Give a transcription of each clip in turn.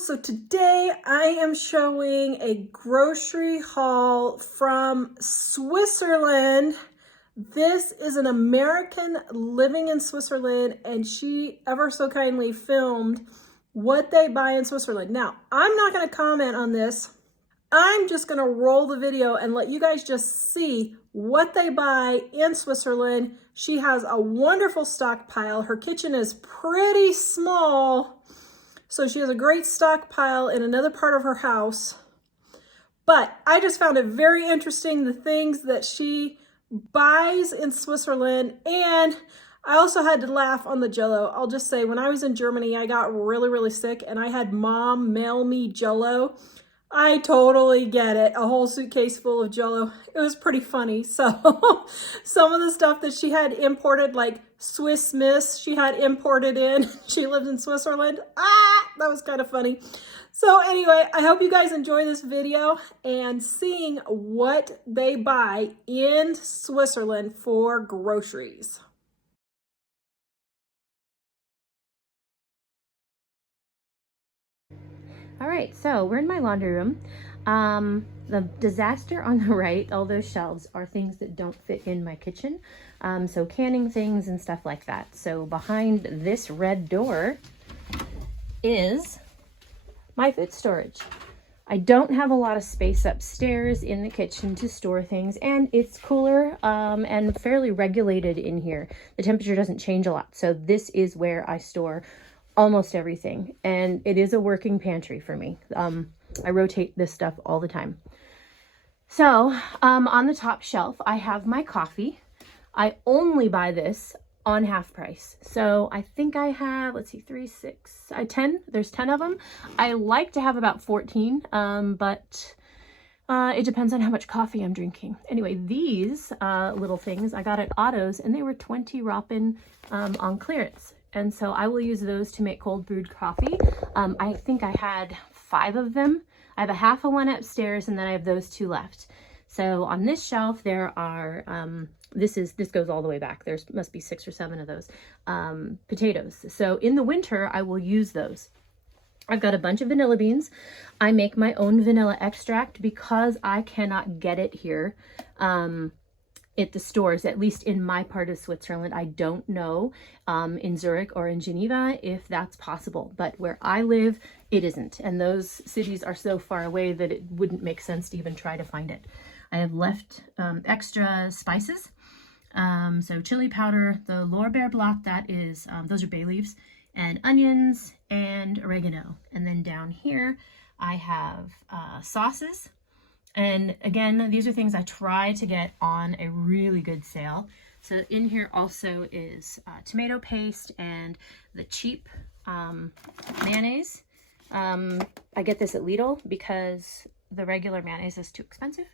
So today I am showing a grocery haul from Switzerland. This is an American living in Switzerland, and she ever so kindly filmed what they buy in Switzerland. Now, I'm not going to comment on this. I'm just going to roll the video and let you guys just see what they buy in Switzerland. She has a wonderful stockpile. Her kitchen is pretty small, so she has a great stockpile in another part of her house. But I just found it very interesting, the things that she buys in Switzerland. And I also had to laugh on the Jell-O. I'll just say, when I was in Germany, I got really sick and I had mom mail me Jell-O. I totally get it. A whole suitcase full of Jell-O. It was pretty funny. So some of the stuff that she had imported, like Swiss Miss, she had imported in. She lived in Switzerland. That was kind of funny. So anyway, I hope you guys enjoy this video and seeing what they buy in Switzerland for groceries. All right, so we're in my laundry room. The disaster on the right, all those shelves are things that don't fit in my kitchen. So canning things and stuff like that. So behind this red door is my food storage. I don't have a lot of space upstairs in the kitchen to store things, and it's cooler and fairly regulated in here. The temperature doesn't change a lot. So this is where I store almost everything, and it is a working pantry for me. I rotate this stuff all the time. So on the top shelf I have my coffee. I only buy this on half price, so I think I have, let's see, 3, 6, 10. There's 10 of them. I like to have about 14, but it depends on how much coffee I'm drinking. Anyway, these little things I got at Otto's, and they were 20 Roppin on clearance. And so I will use those to make cold brewed coffee. I think I had 5 of them. I have a half of one upstairs, and then I have those 2 left. So on this shelf there are, this goes all the way back. There must be 6 or 7 of those, potatoes. So in the winter I will use those. I've got a bunch of vanilla beans. I make my own vanilla extract because I cannot get it here. At the stores, at least in my part of Switzerland. I don't know in Zurich or in Geneva if that's possible, but where I live, it isn't. And those cities are so far away that it wouldn't make sense to even try to find it. I have left extra spices. So chili powder, the Lorbeerblatt, that is, those are bay leaves, and onions and oregano. And then down here, I have sauces. And again, these are things I try to get on a really good sale. So in here also is tomato paste and the cheap mayonnaise. I get this at Lidl because the regular mayonnaise is too expensive.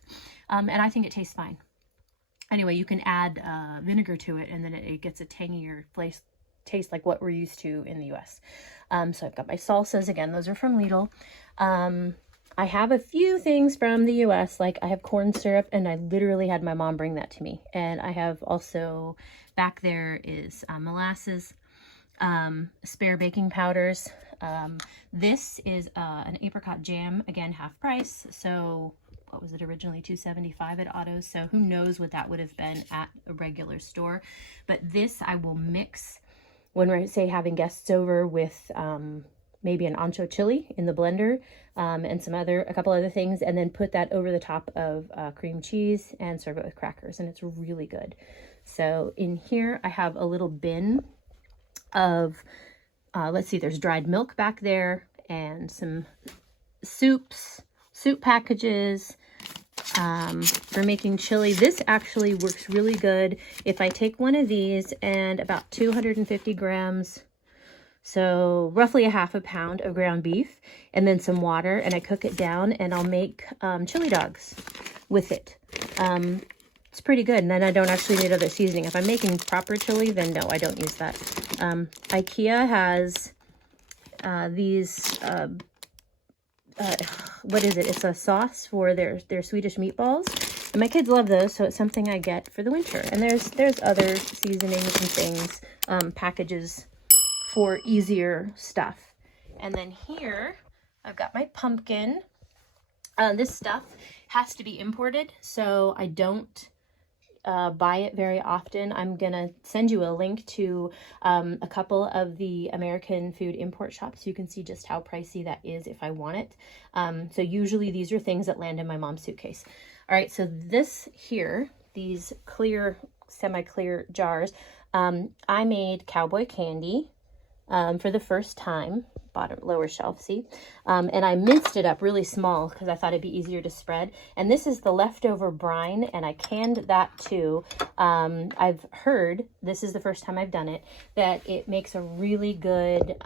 And I think it tastes fine. Anyway, you can add vinegar to it, and then it gets a tangier taste like what we're used to in the US. So I've got my salsas again. Those are from Lidl. I have a few things from the US, like I have corn syrup, and I literally had my mom bring that to me. And I have also, back there is molasses, spare baking powders. This is an apricot jam, again, half price. So what was it originally, $2.75 at Otto's? So who knows what that would have been at a regular store. But this I will mix when we're, say, having guests over with maybe an ancho chili in the blender, and a couple other things, and then put that over the top of cream cheese and serve it with crackers, and it's really good. So in here I have a little bin of, let's see, there's dried milk back there, and some soup packages for making chili. This actually works really good if I take one of these and about 250 grams, so roughly a half a pound of ground beef, and then some water, and I cook it down, and I'll make chili dogs with it. It's pretty good, and then I don't actually need other seasoning. If I'm making proper chili, then no, I don't use that. IKEA has these, what is it? It's a sauce for their Swedish meatballs. And my kids love those, so it's something I get for the winter. And there's other seasonings and things, packages for easier stuff. And then here I've got my pumpkin. This stuff has to be imported, so I don't buy it very often. I'm gonna send you a link to a couple of the American food import shops so you can see just how pricey that is if I want it. So usually these are things that land in my mom's suitcase. All right, so this here, these clear, semi-clear jars, I made cowboy candy for the first time. Bottom lower shelf, see, and I minced it up really small because I thought it'd be easier to spread. And this is the leftover brine, and I canned that too. I've heard, this is the first time I've done it, that it makes a really good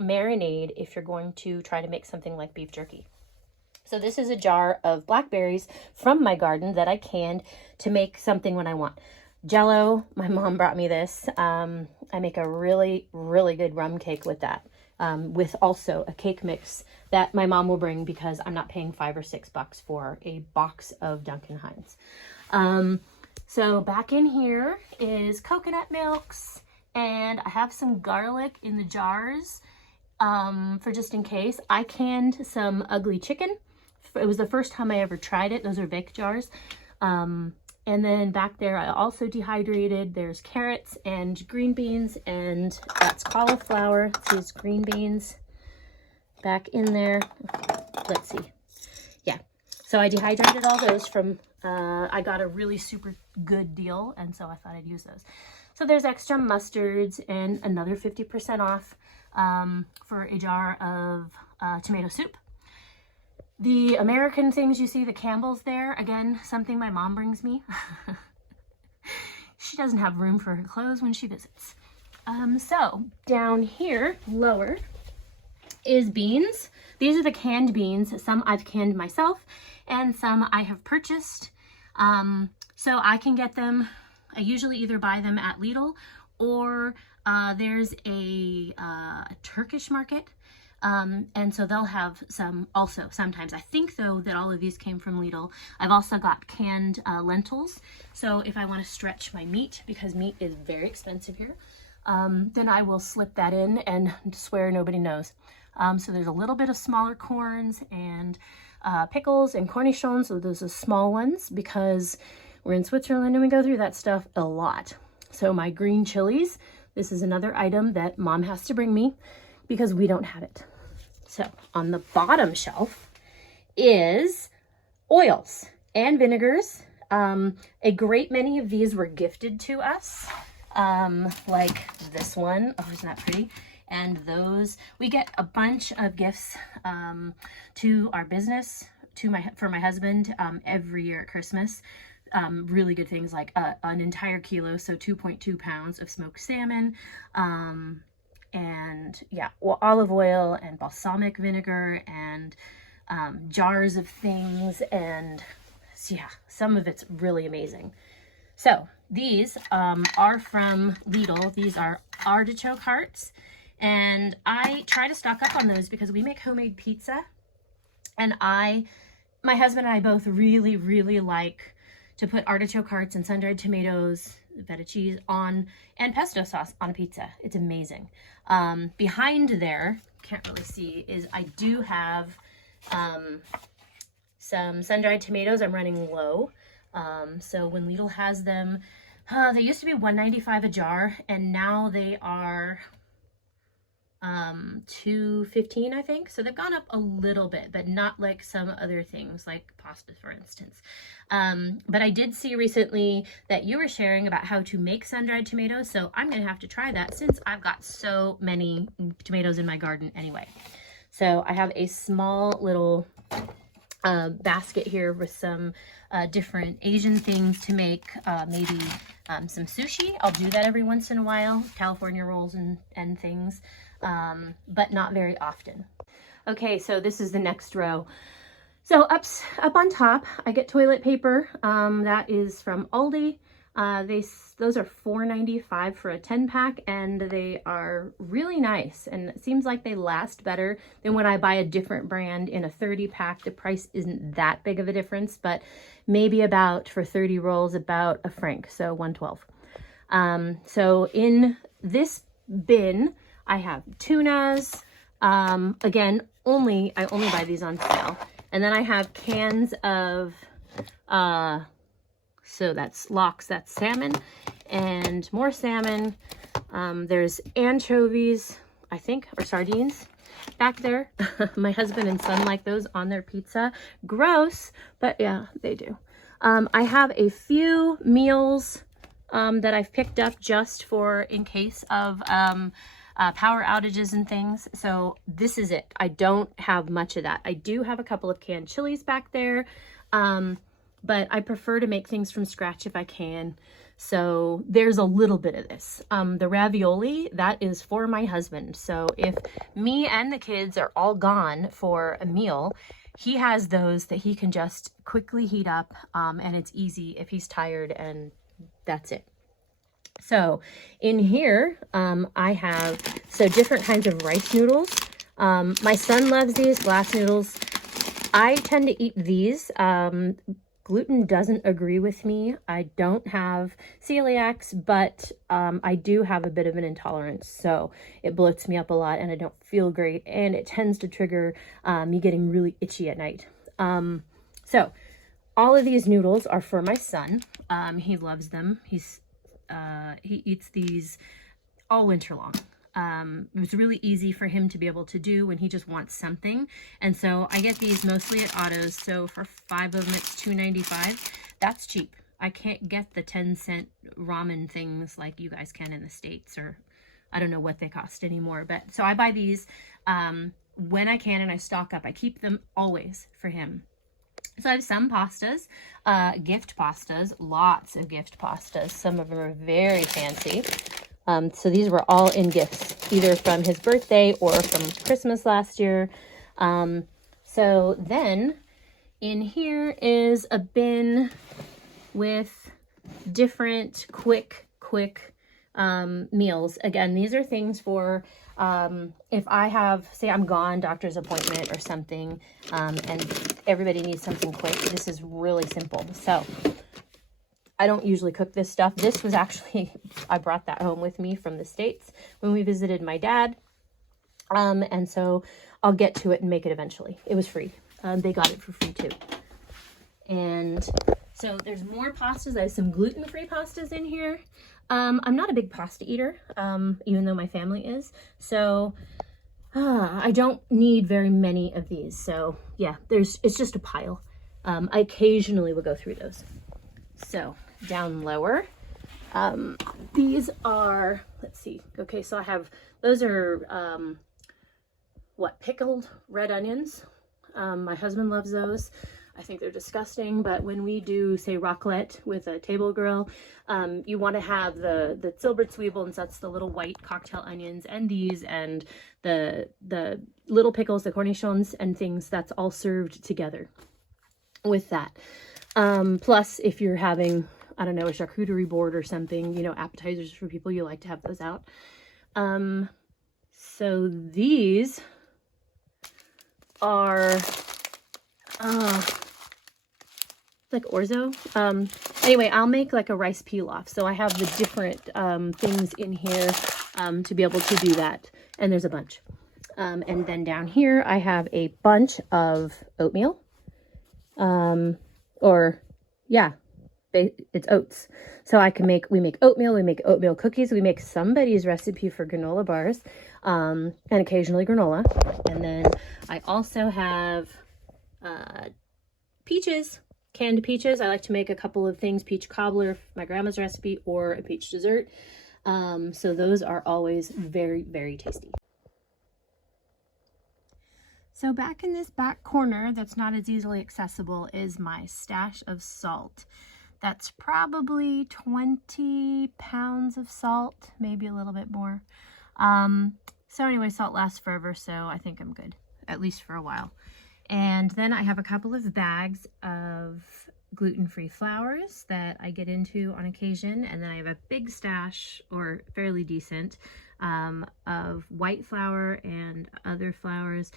marinade if you're going to try to make something like beef jerky. So this is a jar of blackberries from my garden that I canned to make something when I want. Jello, my mom brought me this. I make a really, really good rum cake with that. With also a cake mix that my mom will bring because I'm not paying $5 or $6 for a box of Duncan Hines. So back in here is coconut milks, and I have some garlic in the jars for just in case. I canned some ugly chicken. It was the first time I ever tried it. Those are Vic jars. And then back there, I also dehydrated. There's carrots and green beans, and that's cauliflower. These green beans back in there. Let's see. Yeah. So I dehydrated all those from, I got a really super good deal, and so I thought I'd use those. So there's extra mustards and another 50% off for a jar of tomato soup. The American things you see, the Campbell's there, again, something my mom brings me. She doesn't have room for her clothes when she visits. So down here, lower, is beans. These are the canned beans. Some I've canned myself and some I have purchased. So I can get them, I usually either buy them at Lidl or there's a Turkish market. And so they'll have some also sometimes. I think though that all of these came from Lidl. I've also got canned lentils. So if I want to stretch my meat, because meat is very expensive here, then I will slip that in and swear nobody knows. So there's a little bit of smaller corns and pickles and cornichons. So those are small ones because we're in Switzerland and we go through that stuff a lot. So my green chilies, this is another item that mom has to bring me because we don't have it. So on the bottom shelf is oils and vinegars. A great many of these were gifted to us, like this one. Oh, isn't that pretty? And those, we get a bunch of gifts to our business, for my husband every year at Christmas. Really good things like an entire kilo, so 2.2 pounds of smoked salmon, and yeah, well, olive oil and balsamic vinegar and jars of things, and yeah, some of it's really amazing. So these are from Lidl. These are artichoke hearts, and I try to stock up on those because we make homemade pizza, and my husband and I both really, really like to put artichoke hearts and sun-dried tomatoes, feta cheese on, and pesto sauce on a pizza. It's amazing. Behind there, can't really see, is I do have some sun-dried tomatoes. I'm running low. So when Lidl has them, they used to be $1.95 a jar, and now they are $2.15, I think. So they've gone up a little bit, but not like some other things like pasta, for instance. But I did see recently that you were sharing about how to make sun-dried tomatoes, so I'm gonna have to try that since I've got so many tomatoes in my garden anyway. So I have a small little basket here with some different Asian things to make, maybe some sushi. I'll do that every once in a while, California rolls and things, but not very often. Okay, so this is the next row. So up on top, I get toilet paper. That is from Aldi. Those are $4.95 for a 10-pack, and they are really nice. And it seems like they last better than when I buy a different brand in a 30-pack. The price isn't that big of a difference, but maybe about, for 30 rolls, about a franc, so $1.12. So in this bin, I have tunas, Again, I only buy these on sale. And then I have cans of, so that's lox, that's salmon, and more salmon. There's anchovies, I think, or sardines back there. My husband and son like those on their pizza. Gross, but yeah, they do. I have a few meals that I've picked up just for in case of power outages and things. So this is it. I don't have much of that. I do have a couple of canned chilies back there, but I prefer to make things from scratch if I can. So there's a little bit of this. The ravioli, that is for my husband. So if me and the kids are all gone for a meal, he has those that he can just quickly heat up, and it's easy if he's tired, and that's it. So in here, I have different kinds of rice noodles. My son loves these glass noodles. I tend to eat these. Gluten doesn't agree with me. I don't have celiacs, but I do have a bit of an intolerance, so it bloats me up a lot and I don't feel great, and it tends to trigger me getting really itchy at night. So all of these noodles are for my son. He loves them. He eats these all winter long. It was really easy for him to be able to do when he just wants something. And so I get these mostly at Otto's. So for 5 of them, it's $2.95. That's cheap. I can't get the 10-cent ramen things like you guys can in the States, or I don't know what they cost anymore. But so I buy these when I can, and I stock up. I keep them always for him. So I have some pastas, gift pastas, lots of gift pastas. Some of them are very fancy. So these were all in gifts, either from his birthday or from Christmas last year. So then in here is a bin with different quick meals. Again, these are things for if I have, say I'm gone, doctor's appointment or something, and everybody needs something quick. This is really simple. So I don't usually cook this stuff. This was actually, I brought that home with me from the States when we visited my dad. And so I'll get to it and make it eventually. It was free. They got it for free too. And so there's more pastas. I have some gluten-free pastas in here. I'm not a big pasta eater, even though my family is. So I don't need very many of these. So yeah, it's just a pile. I occasionally will go through those. So down lower, these are, let's see. Okay, so I have, those are, pickled red onions. My husband loves those. I think they're disgusting, but when we do, say, raclette with a table grill, you want to have the Zwiebeln, that's the little white cocktail onions, and these, and the little pickles, the cornichons and things, that's all served together with that. Plus, if you're having, I don't know, a charcuterie board or something, appetizers for people, you like to have those out. So these are, like orzo. Anyway, I'll make like a rice pilaf. So I have the different things in here to be able to do that. And there's a bunch. And then down here, I have a bunch of oatmeal. It's oats. So we make oatmeal, we make oatmeal cookies, we make somebody's recipe for granola bars, and occasionally granola. And then I also have peaches, canned peaches. I like to make a couple of things, peach cobbler, my grandma's recipe, or a peach dessert. So those are always very, very tasty. So back in this back corner that's not as easily accessible is my stash of salt. That's probably 20 pounds of salt, maybe a little bit more. So anyway, salt lasts forever, so I think I'm good, at least for a while. And then I have a couple of bags of gluten-free flours that I get into on occasion. And then I have a big stash, or fairly decent, of white flour and other flours.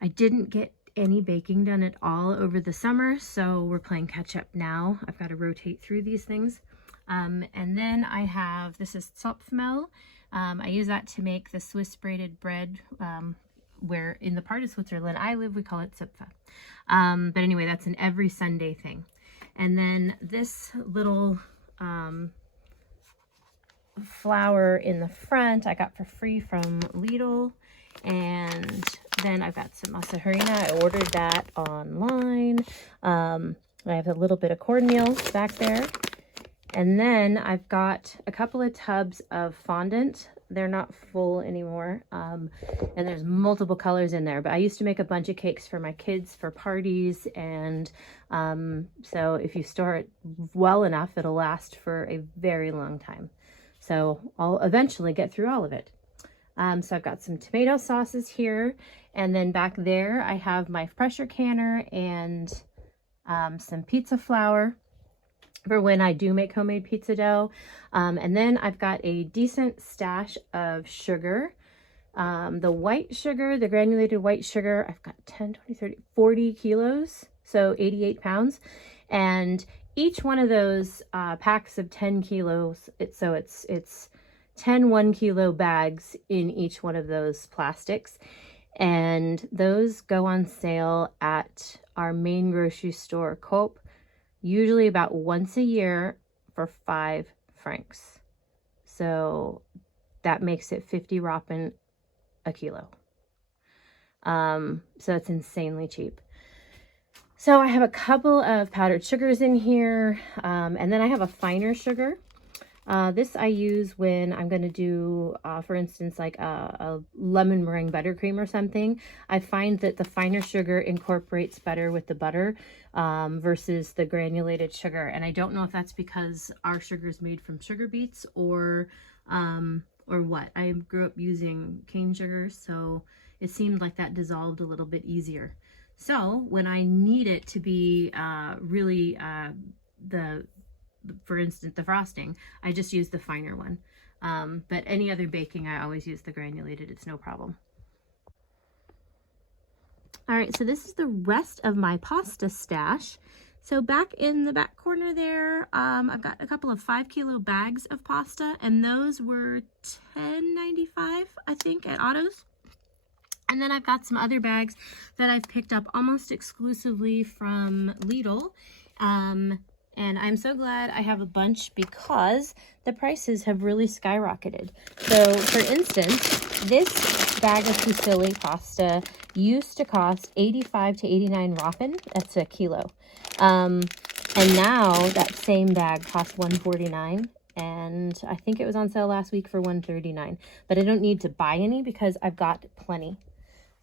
I didn't get any baking done at all over the summer, so we're playing catch up now. I've got to rotate through these things. And then I have, this is stockpile. I use that to make the Swiss braided bread. where in the part of Switzerland I live, we call it Zupfe. But anyway, that's an every Sunday thing. And then this little flour in the front I got for free from Lidl. And then I've got some masa harina. I ordered that online. I have a little bit of cornmeal back there. And then I've got a couple of tubs of fondant. They're not full anymore. And there's multiple colors in there. But I used to make a bunch of cakes for my kids for parties. And so if you store it well enough, it'll last for a very long time. So I'll eventually get through all of it. So I've got some tomato sauces here. And then back there, I have my pressure canner and some pizza flour for when I do make homemade pizza dough. And then I've got a decent stash of sugar. The white sugar, the granulated white sugar, I've got 10, 20, 30, 40 kilos, so 88 pounds. And each one of those packs of 10 kilos, it's 10 1 kilo bags in each one of those plastics. And those go on sale at our main grocery store, Coop, usually about once a year for 5 francs. So that makes it 50 Rappen a kilo. So it's insanely cheap. So I have a couple of powdered sugars in here, and then I have a finer sugar. This I use when I'm going to do, for instance, like a lemon meringue buttercream or something. I find that the finer sugar incorporates better with the butter versus the granulated sugar. And I don't know if that's because our sugar is made from sugar beets or what. I grew up using cane sugar, so it seemed like that dissolved a little bit easier. So when I need it to be really for instance, the frosting, I just use the finer one. But any other baking, I always use the granulated. It's no problem. All right, so this is the rest of my pasta stash. So back in the back corner there, I've got a couple of 5 kilo bags of pasta, and those were $10.95, I think, at Otto's. And then I've got some other bags that I've picked up almost exclusively from Lidl. And I'm so glad I have a bunch because the prices have really skyrocketed. So, for instance, this bag of fusilli pasta used to cost 85 to 89 Rappen. That's a kilo. And now that same bag costs 149. And I think it was on sale last week for 139. But I don't need to buy any because I've got plenty.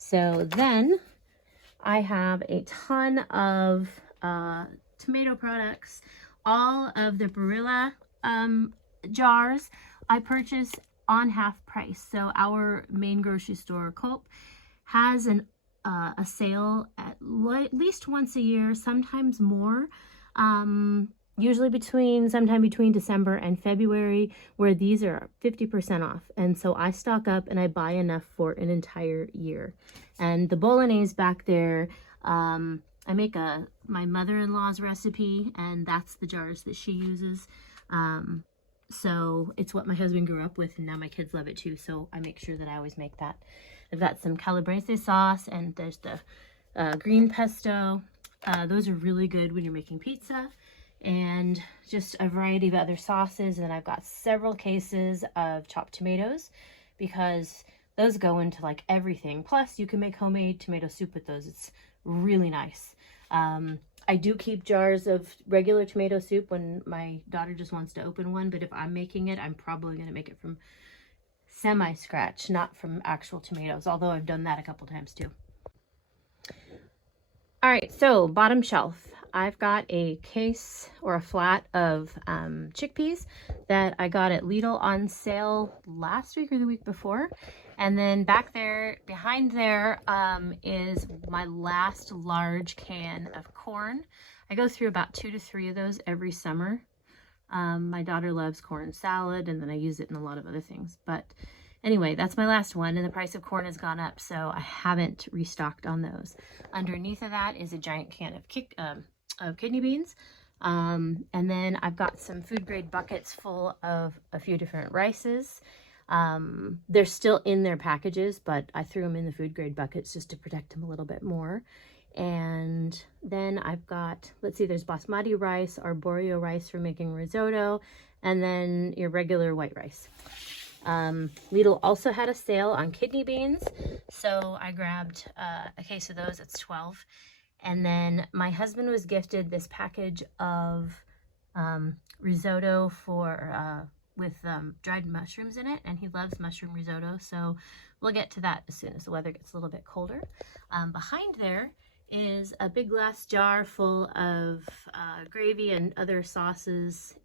So then I have a ton of tomato products. All of the Barilla jars I purchase on half price. So our main grocery store, Coop, has a sale at least once a year, sometimes more. Usually sometime between December and February, where these are 50% off. And so I stock up and I buy enough for an entire year. And the bolognese back there, I make my mother-in-law's recipe, and that's the jars that she uses. So it's what my husband grew up with, and now my kids love it too. So I make sure that I always make that. I've got some calabrese sauce, and there's the green pesto. Those are really good when you're making pizza. And just a variety of other sauces. And I've got several cases of chopped tomatoes because those go into like everything. Plus, you can make homemade tomato soup with those. It's really nice. I do keep jars of regular tomato soup when my daughter just wants to open one. But if I'm making it, I'm probably going to make it from semi-scratch, not from actual tomatoes. Although I've done that a couple times too. All right, so bottom shelf. I've got a case or a flat of chickpeas that I got at Lidl on sale last week or the week before. And then back there, behind there, is my last large can of corn. I go through about 2 to 3 of those every summer. My daughter loves corn salad, and then I use it in a lot of other things. But anyway, that's my last one, and the price of corn has gone up, so I haven't restocked on those. Underneath of that is a giant can of kidney beans. And then I've got some food grade buckets full of a few different rices. They're still in their packages, but I threw them in the food grade buckets just to protect them a little bit more. And then I've got, let's see, there's basmati rice, arborio rice for making risotto, and then your regular white rice. Lidl also had a sale on kidney beans, so I grabbed a case of those. It's 12. And then my husband was gifted this package of risotto with dried mushrooms in it, and he loves mushroom risotto, so we'll get to that as soon as the weather gets a little bit colder. Behind there is a big glass jar full of gravy and other sauces,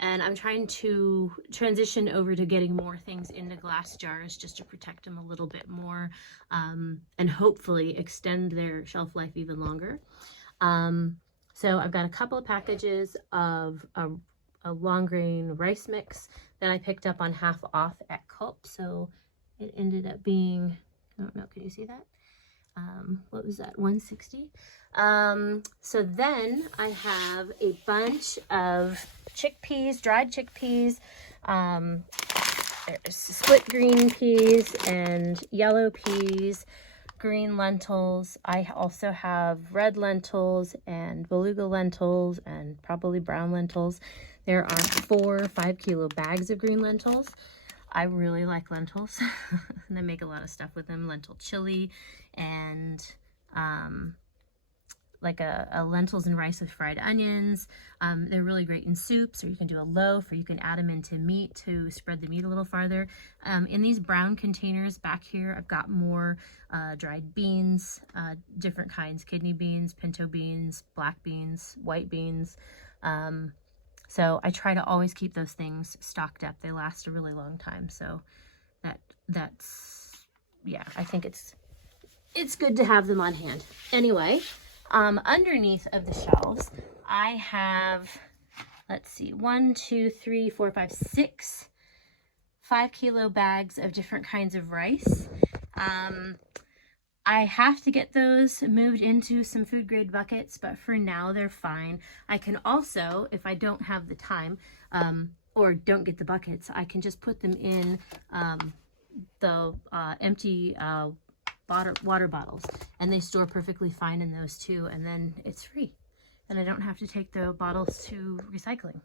and I'm trying to transition over to getting more things into glass jars just to protect them a little bit more, and hopefully extend their shelf life even longer. So I've got a couple of packages of a long grain rice mix that I picked up on half off at Coop. So it ended up being, I don't know, can you see that? What was that, 160? So then I have a bunch of chickpeas, dried chickpeas, there's split green peas and yellow peas, green lentils. I also have red lentils and beluga lentils and probably brown lentils. There are 4 5-kilo bags of green lentils. I really like lentils and I make a lot of stuff with them. Lentil chili and like a lentils and rice with fried onions. They're really great in soups, or you can do a loaf, or you can add them into meat to spread the meat a little farther. In these brown containers back here, I've got more dried beans, different kinds, kidney beans, pinto beans, black beans, white beans. So I try to always keep those things stocked up. They last a really long time. So that's, yeah, I think it's good to have them on hand. Anyway, underneath of the shelves, I have, let's see, 1, 2, 3, 4, 5, 6 5-kilo bags of different kinds of rice. I have to get those moved into some food grade buckets, but for now they're fine. I can also, if I don't have the time, or don't get the buckets, I can just put them in the empty water bottles, and they store perfectly fine in those too, and then it's free and I don't have to take the bottles to recycling.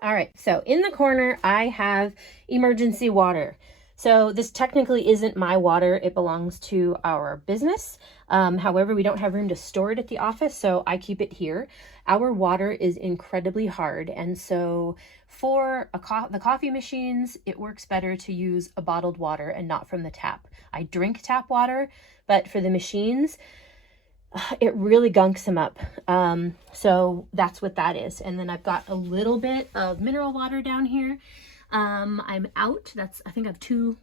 All right, so in the corner I have emergency water. So this technically isn't my water, it belongs to our business. However, we don't have room to store it at the office, so I keep it here. Our water is incredibly hard, and so for the coffee machines, it works better to use a bottled water and not from the tap. I drink tap water, but for the machines, it really gunks them up. So that's what that is. And then I've got a little bit of mineral water down here. I'm out. I think I have two.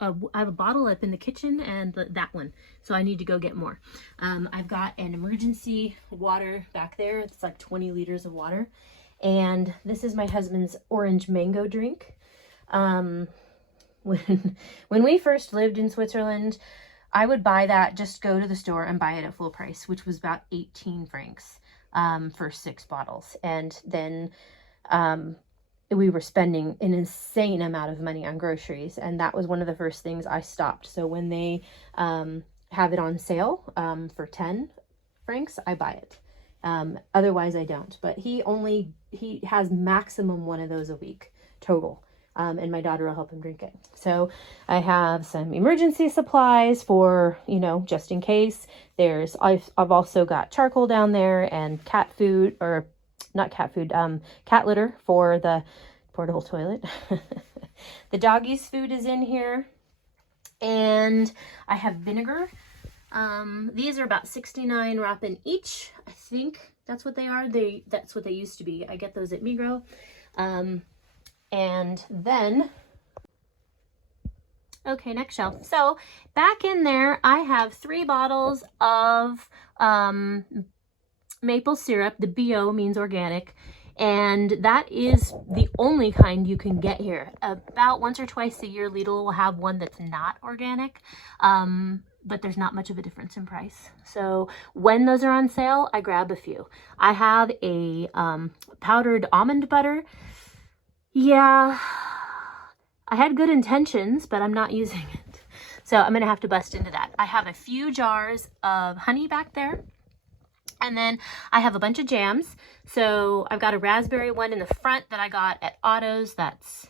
I have a bottle up in the kitchen and that one. So I need to go get more. I've got an emergency water back there. It's like 20 liters of water. And this is my husband's orange mango drink. When we first lived in Switzerland, I would buy that, just go to the store and buy it at full price, which was about 18 francs for 6 bottles. And then we were spending an insane amount of money on groceries, and that was one of the first things I stopped. So when they have it on sale for 10 francs, I buy it. Otherwise I don't. But he has maximum one of those a week total. And my daughter will help him drink it. So I have some emergency supplies for, just in case. I've also got charcoal down there and cat food, or not cat food, cat litter for the portable toilet. The doggies' food is in here. And I have vinegar. These are about 69 rappen each. I think that's what they are. That's what they used to be. I get those at Migros. And then, okay, next shelf. So back in there, I have 3 bottles of maple syrup. The BO means organic. And that is the only kind you can get here. About once or twice a year, Lidl will have one that's not organic. But there's not much of a difference in price. So when those are on sale, I grab a few. I have a powdered almond butter. Yeah, I had good intentions, but I'm not using it. So I'm gonna have to bust into that. I have a few jars of honey back there. And then I have a bunch of jams. So I've got a raspberry one in the front that I got at Otto's. That's,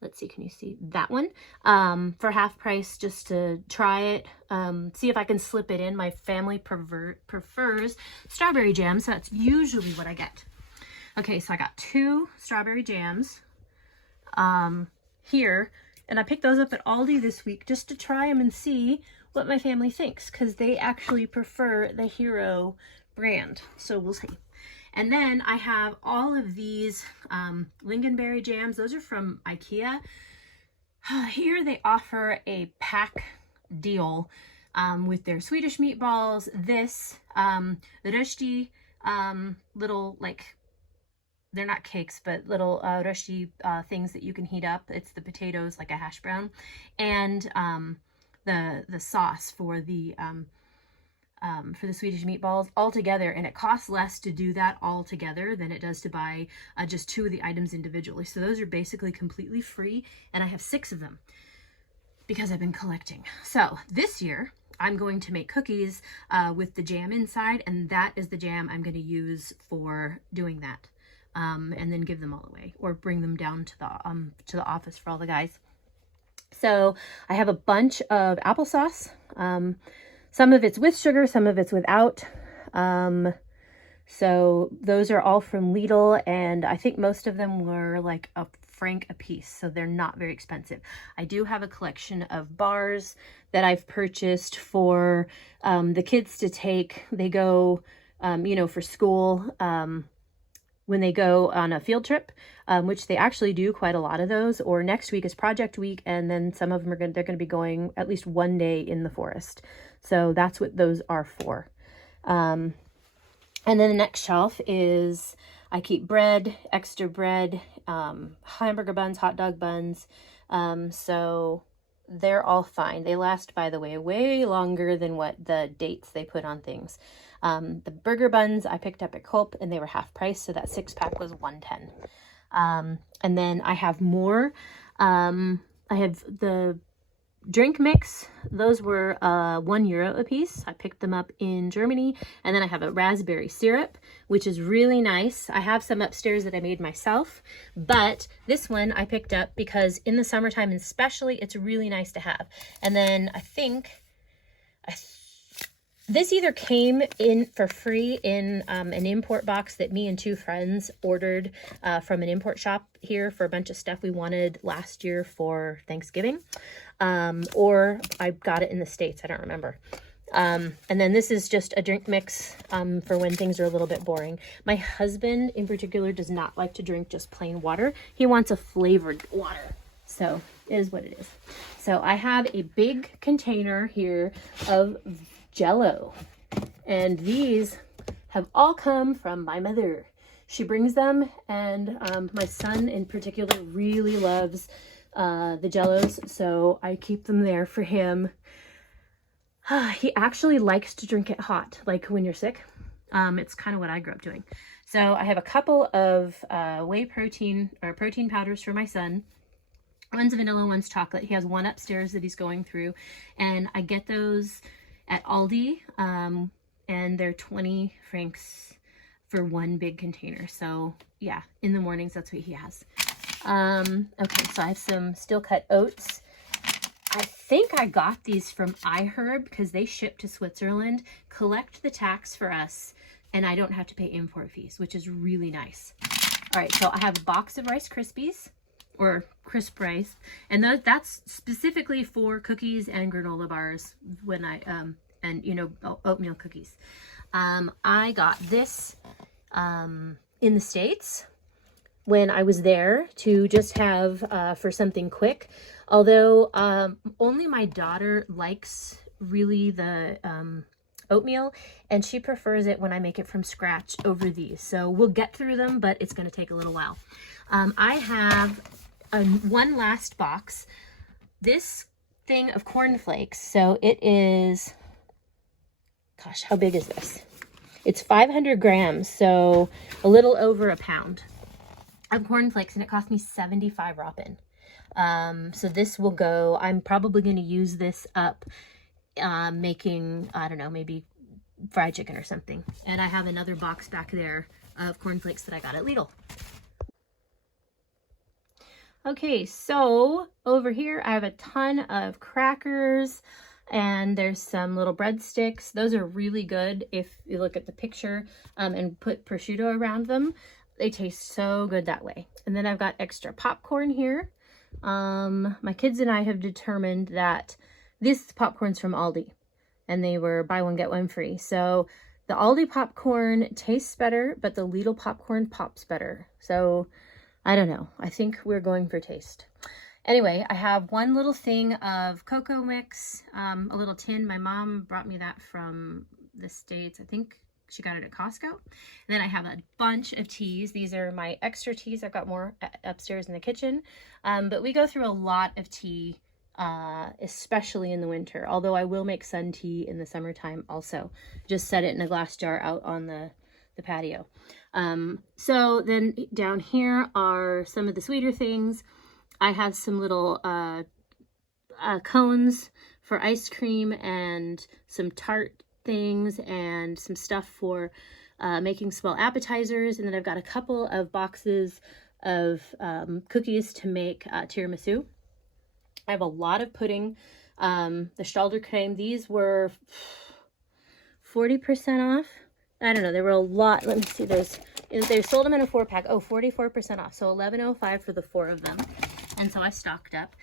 let's see, can you see that one? For half price, just to try it. See if I can slip it in. My family prefers strawberry jam, so that's usually what I get. Okay, so I got 2 strawberry jams here, and I picked those up at Aldi this week just to try them and see what my family thinks, because they actually prefer the Hero brand, so we'll see. And then I have all of these lingonberry jams. Those are from IKEA. Here they offer a pack deal with their Swedish meatballs, this rösti little, like, they're not cakes, but little rösti things that you can heat up. It's the potatoes, like a hash brown, and the sauce for the Swedish meatballs all together, and it costs less to do that all together than it does to buy just 2 of the items individually. So those are basically completely free, and I have 6 of them because I've been collecting. So this year I'm going to make cookies with the jam inside, and that is the jam I'm going to use for doing that, and then give them all away or bring them down to the office for all the guys. So I have a bunch of applesauce. Some of it's with sugar, some of it's without. So those are all from Lidl, and I think most of them were like $1 a piece, so they're not very expensive. I do have a collection of bars that I've purchased for the kids to take. They go, you know, for school, when they go on a field trip, which they actually do quite a lot of those, or next week is project week, and then some of them they're going to be going at least one day in the forest. So that's what those are for. And then the next shelf is, I keep bread, extra bread, hamburger buns, hot dog buns. So they're all fine. They last, by the way, way longer than what the dates they put on things. The burger buns I picked up at Coop, and they were half price, so that 6-pack was $1.10. And then I have more. I have the drink mix. Those were €1 a piece. I picked them up in Germany. And then I have a raspberry syrup, which is really nice. I have some upstairs that I made myself, but this one I picked up because in the summertime especially, it's really nice to have. And then I think this either came in for free in an import box that me and 2 friends ordered from an import shop here for a bunch of stuff we wanted last year for Thanksgiving, or I got it in the States, I don't remember. And then this is just a drink mix for when things are a little bit boring. My husband in particular does not like to drink just plain water. He wants a flavored water. So it is what it is. So I have a big container here of Jello, and these have all come from my mother. She brings them, and my son in particular really loves the Jellos, so I keep them there for him. He actually likes to drink it hot, like when you're sick. It's kind of what I grew up doing. So I have a couple of whey protein or protein powders for my son. One's vanilla, one's chocolate. He has one upstairs that he's going through, and I get those at Aldi, and they're 20 francs for one big container. So yeah, in the mornings, that's what he has. Okay, so I have some steel cut oats. I think I got these from iHerb because they ship to Switzerland, collect the tax for us, and I don't have to pay import fees, which is really nice. All right, so I have a box of Rice Krispies, or crisp rice, and that's specifically for cookies and granola bars when I and you know, oatmeal cookies. I got this in the States when I was there to just have for something quick, although only my daughter likes really the oatmeal, and she prefers it when I make it from scratch over these. So we'll get through them, but it's going to take a little while. I have one last box, this thing of cornflakes. So it is, gosh, how big is this? It's 500 grams, so a little over a pound. of cornflakes, and it cost me 75 Roppin. So this will go, I'm probably going to use this up making, I don't know, maybe fried chicken or something. And I have another box back there of cornflakes that I got at Lidl. Okay, so over here I have a ton of crackers, and there's some little breadsticks. Those are really good if you look at the picture and put prosciutto around them. They taste so good that way. And then I've got extra popcorn here. My kids and I have determined that this popcorn's from Aldi, and they were buy one, get one free. So the Aldi popcorn tastes better, but the Lidl popcorn pops better. So I don't know. I think we're going for taste. Anyway, I have one little thing of cocoa mix, a little tin. My mom brought me that from the States. I think she got it at Costco. And then I have a bunch of teas. These are my extra teas. I've got more upstairs in the kitchen. But we go through a lot of tea, especially in the winter. Although I will make sun tea in the summertime also. Just set it in a glass jar out on the patio. So then down here are some of the sweeter things. I have some little cones for ice cream and some tart things and some stuff for making small appetizers. And then I've got a couple of boxes of cookies to make tiramisu. I have a lot of pudding. The Staldercreme, these were 40% off. I don't know, there were a lot. Let me see, they sold them in a 4-pack. Oh, 44% off. So $11.05 for the 4 of them. And so I stocked up.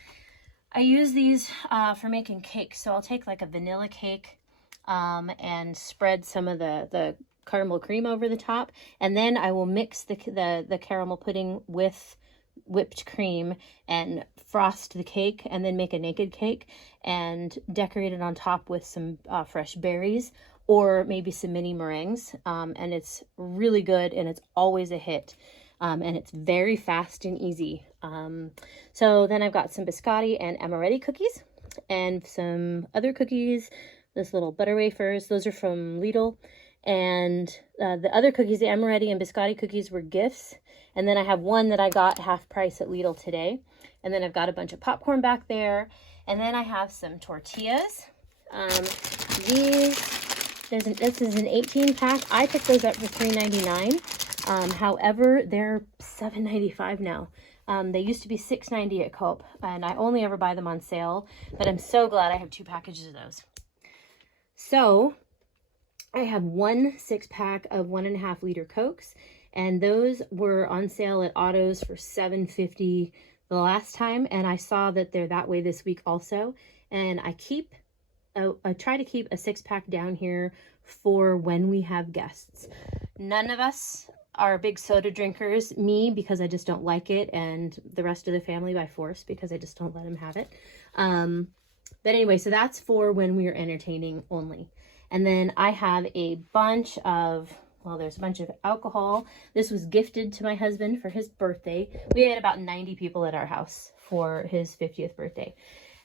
I use these for making cakes. So I'll take like a vanilla cake and spread some of the caramel cream over the top. And then I will mix the caramel pudding with whipped cream and frost the cake, and then make a naked cake and decorate it on top with some fresh berries, or maybe some mini meringues, and it's really good, and it's always a hit, and it's very fast and easy. So then I've got some biscotti and amaretti cookies, and some other cookies, this little butter wafers. Those are from Lidl, and the other cookies, the amaretti and biscotti cookies, were gifts. And then I have one that I got half price at Lidl today, and then I've got a bunch of popcorn back there, and then I have some tortillas. This is an 18-pack. I picked those up for $3.99. However, they're $7.95 now. They used to be $6.90 at Coop, and I only ever buy them on sale, but I'm so glad I have 2 packages of those. So I have one 6-pack of 1.5 liter Cokes, and those were on sale at Otto's for $7.50 the last time, and I saw that they're that way this week also. And I try to keep a 6-pack down here for when we have guests. None of us are big soda drinkers. Me, because I just don't like it, and the rest of the family by force, because I just don't let them have it. But anyway, so that's for when we are entertaining only. And then I have a bunch of, well, there's a bunch of alcohol. This was gifted to my husband for his birthday. We had about 90 people at our house for his 50th birthday.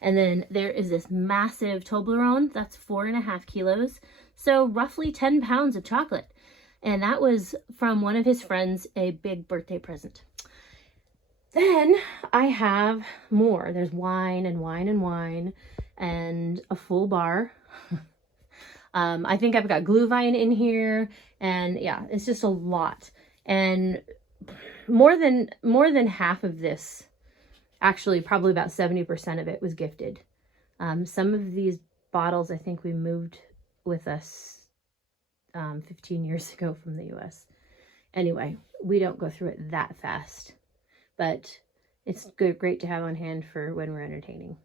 And then there is this massive Toblerone. That's 4.5 kilos. So roughly 10 pounds of chocolate. And that was from one of his friends, a big birthday present. Then I have more. There's wine and wine and wine and a full bar. I think I've got Glühwein in here, and yeah, it's just a lot. And more than half of this, actually probably about 70% of it, was gifted. Some of these bottles I think we moved with us 15 years ago from the US. Anyway, we don't go through it that fast, but it's great to have on hand for when we're entertaining.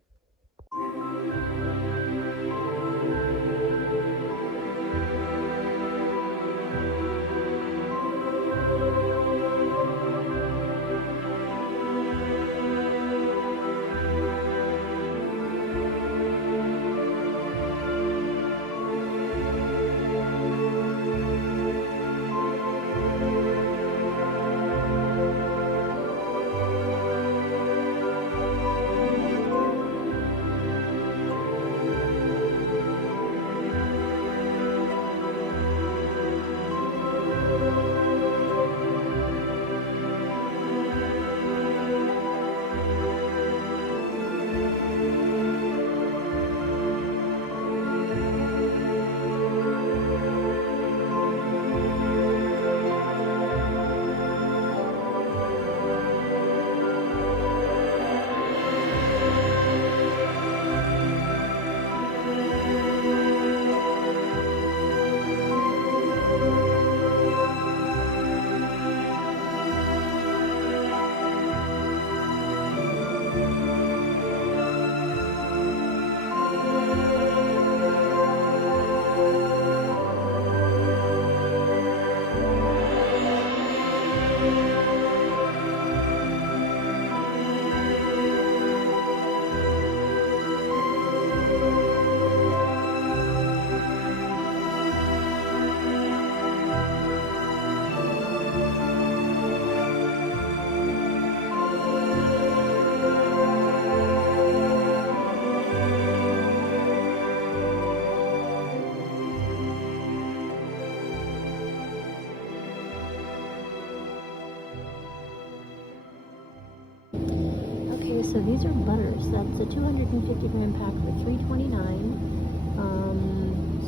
so these are butters. That's a 250 gram pack for $3.29.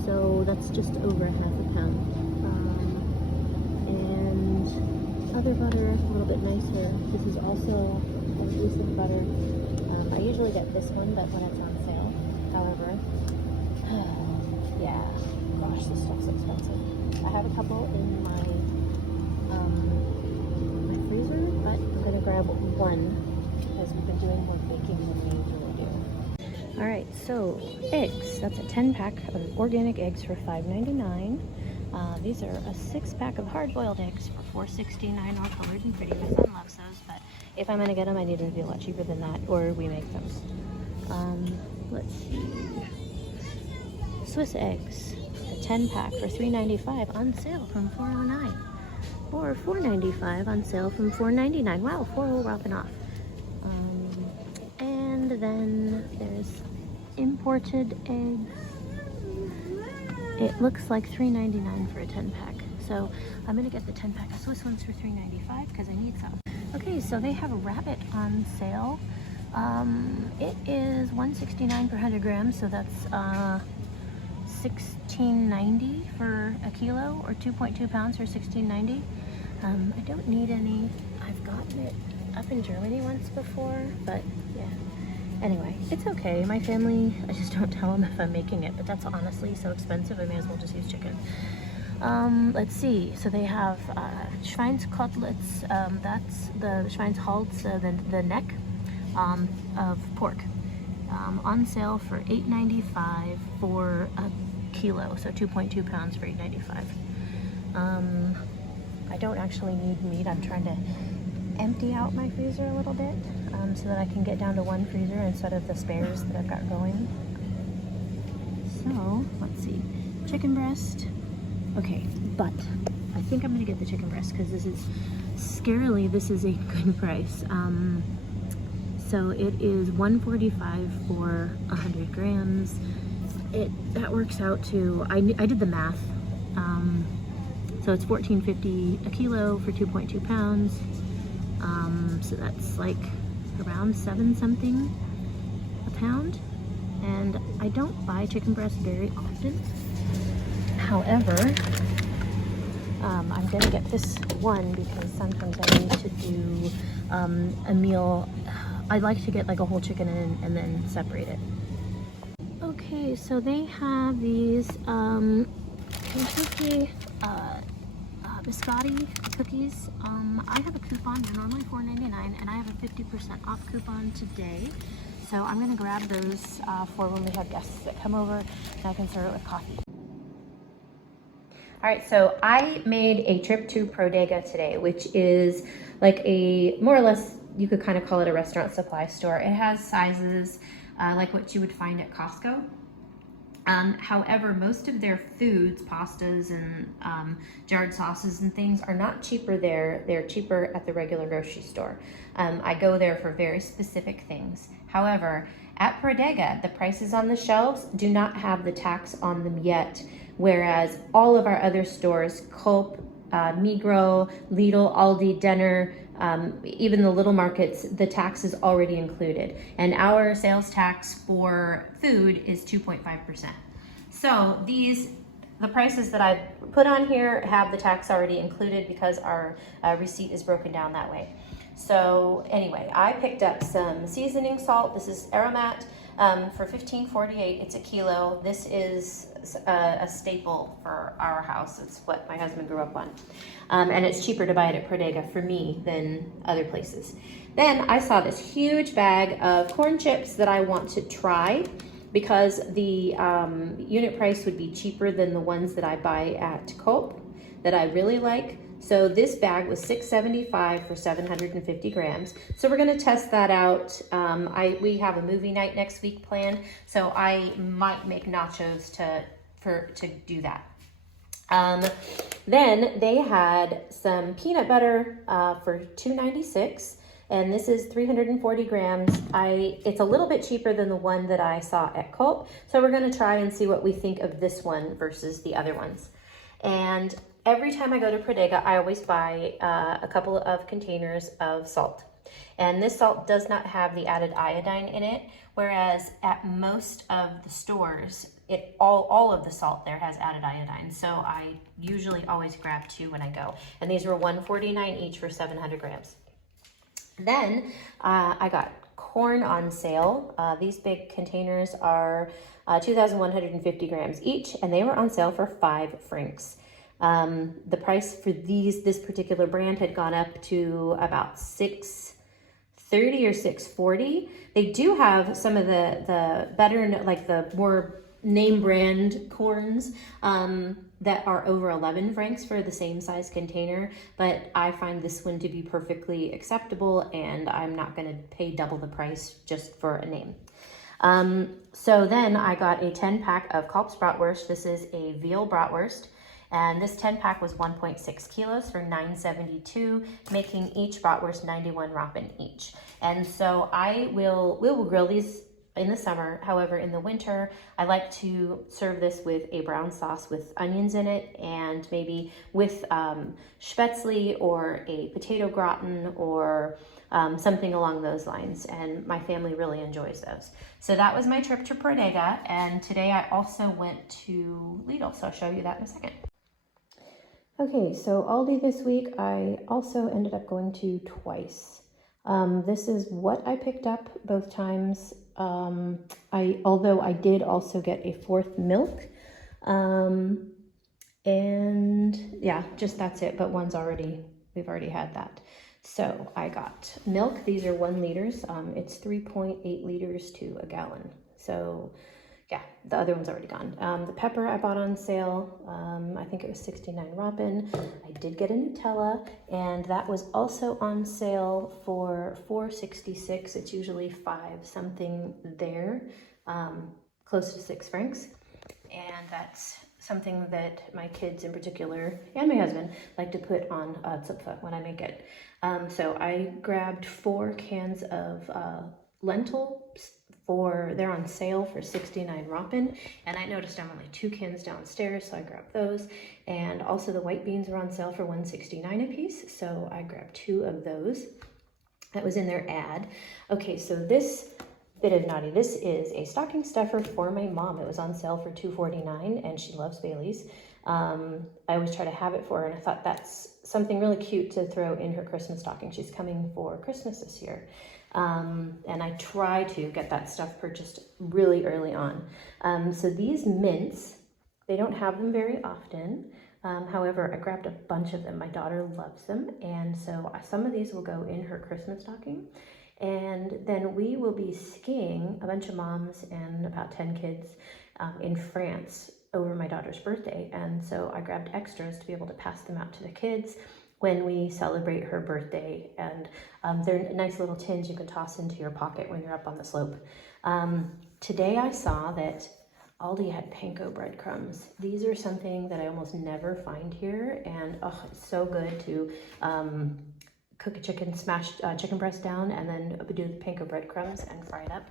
So that's just over half a pound. And other butter, a little bit nicer. This is also a decent butter. I usually get this one, but when it's on sale. However, yeah, gosh, this stuff's expensive. I have a couple in my freezer, but I'm gonna grab one because we've been doing more baking than we usually do. All right, so eggs. That's a 10 pack of organic eggs for $5.99. These are a 6-pack of hard-boiled eggs for $4.69, all colored and pretty. My son loves those, but if I'm gonna get them, I need them to be a lot cheaper than that, or we make them. Let's see. Swiss eggs, a 10 pack for $3.95 on sale from $4.09, or $4.95 on sale from $4.99. Wow, $4 dropping off. And then there's imported eggs. It looks like $3.99 for a 10 pack. So I'm gonna get the 10 pack of Swiss ones for $3.95 because I need some. Okay, so they have a rabbit on sale. It is $1.69 per 100 grams, so that's $16.90 for a kilo, or 2.2 pounds for $16.90. I don't need any. I've gotten it up in Germany once before, but yeah. Anyway, it's okay. My family, I just don't tell them if I'm making it, but that's honestly so expensive, I may as well just use chicken. Let's see. So they have Schweinskoteletts, that's the Schweinshals, the neck of pork, on sale for $8.95 for a kilo, so 2.2 pounds for $8.95. I don't actually need meat. I'm trying to empty out my freezer a little bit so that I can get down to one freezer instead of the spares that I've got going. So let's see, chicken breast. Okay, but I think I'm gonna get the chicken breast because this is scarily, this is a good price. So it is $1.45 for 100 grams. That works out to, I did the math. So it's $14.50 a kilo for 2.2 pounds. So that's like around 7 something a pound. And I don't buy chicken breast very often. However, I'm gonna get this one because sometimes I need to do a meal. I like to get like a whole chicken in and then separate it. Okay, so they have these Kentucky biscotti cookies. I have a coupon. They're normally $4.99, and I have a 50% off coupon today. So I'm gonna grab those for when we have guests that come over, and I can serve it with coffee. All right, so I made a trip to Prodega today, which is like a, more or less, you could kind of call it a restaurant supply store. It has sizes like what you would find at Costco. However, most of their foods, pastas and jarred sauces and things are not cheaper there. They're cheaper at the regular grocery store. I go there for very specific things. However, at Prodega, the prices on the shelves do not have the tax on them yet, whereas all of our other stores, Coop, Migros, Lidl, Aldi, Denner, even the little markets, the tax is already included. And our sales tax for food is 2.5%. So the prices that I've put on here have the tax already included because our receipt is broken down that way. So anyway, I picked up some seasoning salt. This is Aromat for $15.48. It's a kilo. This is a staple for our house. It's what my husband grew up on. And it's cheaper to buy it at Prodega for me than other places. Then I saw this huge bag of corn chips that I want to try because the unit price would be cheaper than the ones that I buy at Coop that I really like. So this bag was $6.75 for 750 grams. So we're gonna test that out. We have a movie night next week planned, so I might make nachos to do that. Then they had some peanut butter for $2.96, and this is 340 grams. It's a little bit cheaper than the one that I saw at Coop, so we're gonna try and see what we think of this one versus the other ones. And every time I go to Prodega, I always buy a couple of containers of salt. And this salt does not have the added iodine in it, whereas at most of the stores, all of the salt there has added iodine. So I usually always grab 2 when I go. And these were $1.49 each for 700 grams. Then I got corn on sale. These big containers are 2,150 grams each, and they were on sale for 5 francs. The price for this particular brand had gone up to about $6.30 or $6.40. They do have some of the better, like the more name brand corns that are over 11 francs for the same size container, but I find this one to be perfectly acceptable, and I'm not going to pay double the price just for a name. So then I got a 10-pack of Coop's bratwurst. This is a veal bratwurst, and this 10-pack was 1.6 kilos for $9.72, making each bratwurst 91 Rappen each. And so we will grill these in the summer. However, in the winter, I like to serve this with a brown sauce with onions in it, and maybe with spätzle or a potato gratin or something along those lines. And my family really enjoys those. So that was my trip to Prodega. And today I also went to Lidl. So I'll show you that in a second. Okay, so Aldi this week, I also ended up going to twice. This is what I picked up both times. Although I did also get a 4th milk, and yeah, just that's it, but we've already had that. So I got milk. These are 1 liters. It's 3.8 liters to a gallon. So yeah, the other one's already gone. The pepper I bought on sale. I think it was 69 Rappen. I did get a Nutella, and that was also on sale for $4.66. It's usually 5 something there, close to 6 francs. And that's something that my kids in particular, and my husband, like to put on zupfa when I make it. So I grabbed 4 cans of lentils. They're on sale for 69 Rappen, and I noticed I'm only 2 cans downstairs, so I grabbed those. And also the white beans were on sale for $1.69 a piece, so I grabbed 2 of those. That was in their ad. Okay, so this bit of naughty, this is a stocking stuffer for my mom. It was on sale for $2.49, and she loves Bailey's. I always try to have it for her, and I thought that's something really cute to throw in her Christmas stocking. She's coming for Christmas this year. And I try to get that stuff purchased really early on. So these mints, they don't have them very often. However, I grabbed a bunch of them. My daughter loves them. And so some of these will go in her Christmas stocking. And then we will be skiing, a bunch of moms and about 10 kids, in France over my daughter's birthday. And so I grabbed extras to be able to pass them out to the kids when we celebrate her birthday. And they're nice little tins you can toss into your pocket when you're up on the slope. Today I saw that Aldi had panko breadcrumbs. These are something that I almost never find here, and oh, it's so good to cook a chicken, smash chicken breast down, and then do the panko breadcrumbs and fry it up.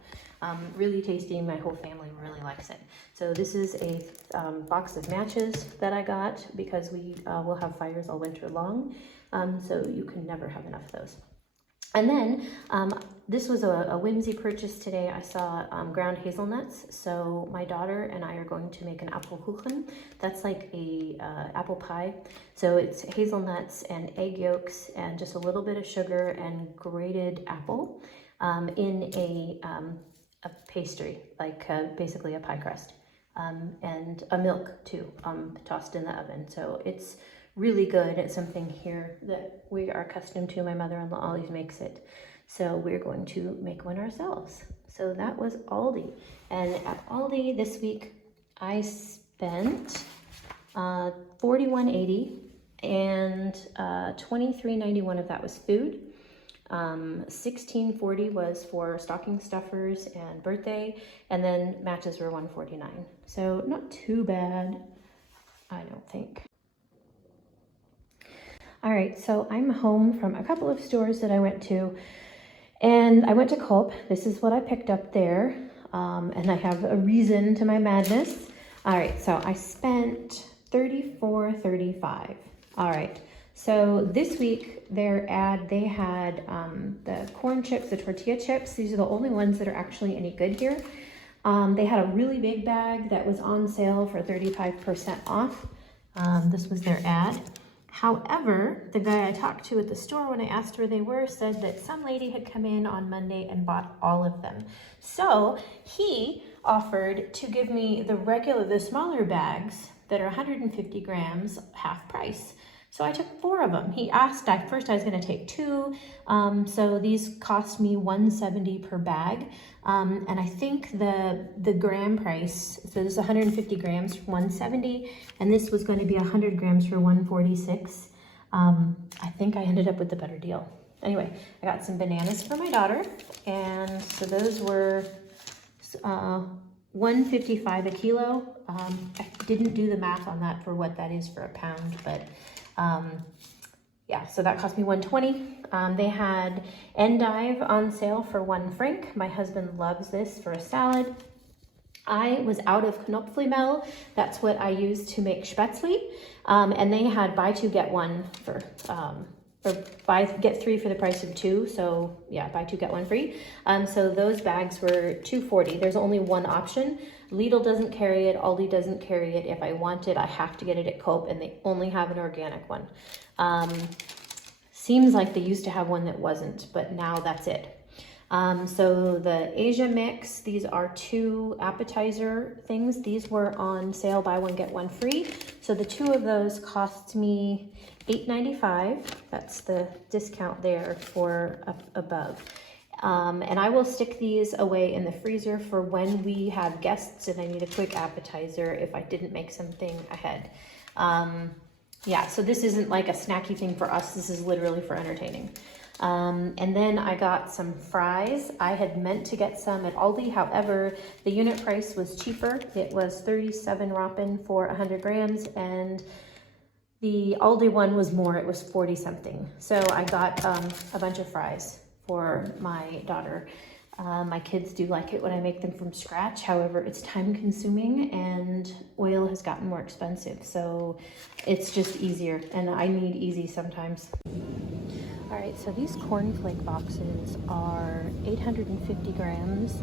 Really tasty. My whole family really likes it. So this is a box of matches that I got because we will have fires all winter long. So you can never have enough of those. And then this was a whimsy purchase today. I saw ground hazelnuts. So my daughter and I are going to make an Apfelkuchen. That's like a apple pie. So it's hazelnuts and egg yolks and just a little bit of sugar and grated apple in a pastry, like basically a pie crust, and a milk too, tossed in the oven. So it's really good. It's something here that we are accustomed to. My mother-in-law always makes it. So we're going to make one ourselves. So that was Aldi. And at Aldi this week, I spent $41.80, and $23.91 of that was food. $16.40 was for stocking stuffers and birthday, and then matches were $1.49. So not too bad, I don't think. All right, so I'm home from a couple of stores that I went to, and I went to Coop. This is what I picked up there, and I have a reason to my madness. All right, so I spent $34.35. All right, So this week, their ad, they had the corn chips, the tortilla chips. These are the only ones that are actually any good here. They had a really big bag that was on sale for 35% off. This was their ad. However, the guy I talked to at the store when I asked where they were said that some lady had come in on Monday and bought all of them. So he offered to give me the smaller bags that are 150 grams, half price. So I took 4 of them. He asked, first I was gonna take 2. So these cost me $170 per bag. And I think the gram price, so this is 150 grams for $170, and this was gonna be 100 grams for $146. I think I ended up with the better deal. Anyway, I got some bananas for my daughter, and so those were $1.55 a kilo. I didn't do the math on that for what that is for a pound, but yeah, so that cost me $1.20. They had endive on sale for $1 franc. My husband loves this for a salad. I was out of Knopflimel. That's what I use to make spätzle. And they had buy 2 get 1 for, get 3 for the price of 2. So yeah, buy 2 get 1 free. So those bags were $2.40. There's only one option. Lidl doesn't carry it. Aldi doesn't carry it. If I want it, I have to get it at Coop, and they only have an organic one. Seems like they used to have one that wasn't, but now that's it. So the Asia mix, these are 2 appetizer things. These were on sale, buy 1 get 1 free. So the 2 of those cost me $8.95. That's the discount there for above. And I will stick these away in the freezer for when we have guests and I need a quick appetizer if I didn't make something ahead. Yeah, so this isn't like a snacky thing for us. This is literally for entertaining. And then I got some fries. I had meant to get some at Aldi. However, the unit price was cheaper. It was 37 Rappen for 100 grams, and the Aldi one was more. It was 40 something. So I got a bunch of fries for my daughter. My kids do like it when I make them from scratch. However, it's time consuming and oil has gotten more expensive. So it's just easier, and I need easy sometimes. All right, so these cornflake boxes are 850 grams,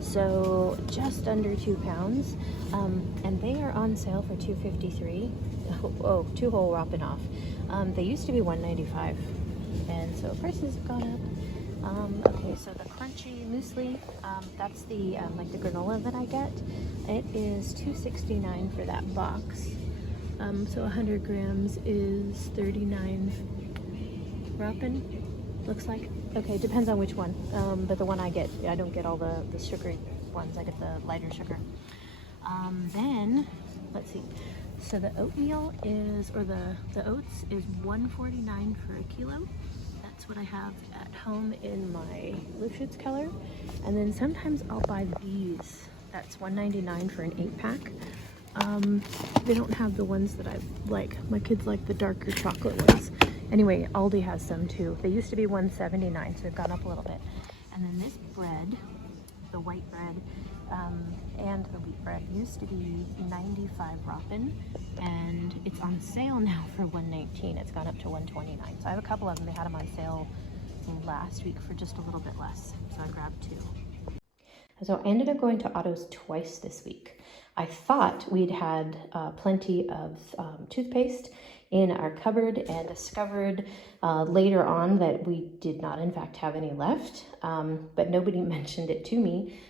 so just under 2 pounds, and they are on sale for $2.53. Oh, 2 whole Rappen off. They used to be $1.95, and so prices have gone up. Okay, so the crunchy muesli, that's the like the granola that I get. It is $2.69 for that box. So 100 grams is 39 Rappen, looks like. Okay, depends on which one. But the one I get, I don't get all the sugary ones. I get the lighter sugar. Then, let's see. So the oatmeal is, or the oats is $1.49 for a kilo. That's what I have at home in my Lifshitz color. And then sometimes I'll buy these. That's $1.99 for an 8-pack. They don't have the ones that I like. My kids like the darker chocolate ones. Anyway, Aldi has some too. They used to be $1.79, so they've gone up a little bit. And then this bread, the white bread, and the wheat bread used to be 95 Rappen, and it's on sale now for $1.19. It's gone up to $1.29. So I have a couple of them. They had them on sale last week for just a little bit less, so I grabbed 2. So I ended up going to Otto's twice this week. I thought we'd had plenty of toothpaste in our cupboard, and discovered later on that we did not in fact have any left, but nobody mentioned it to me.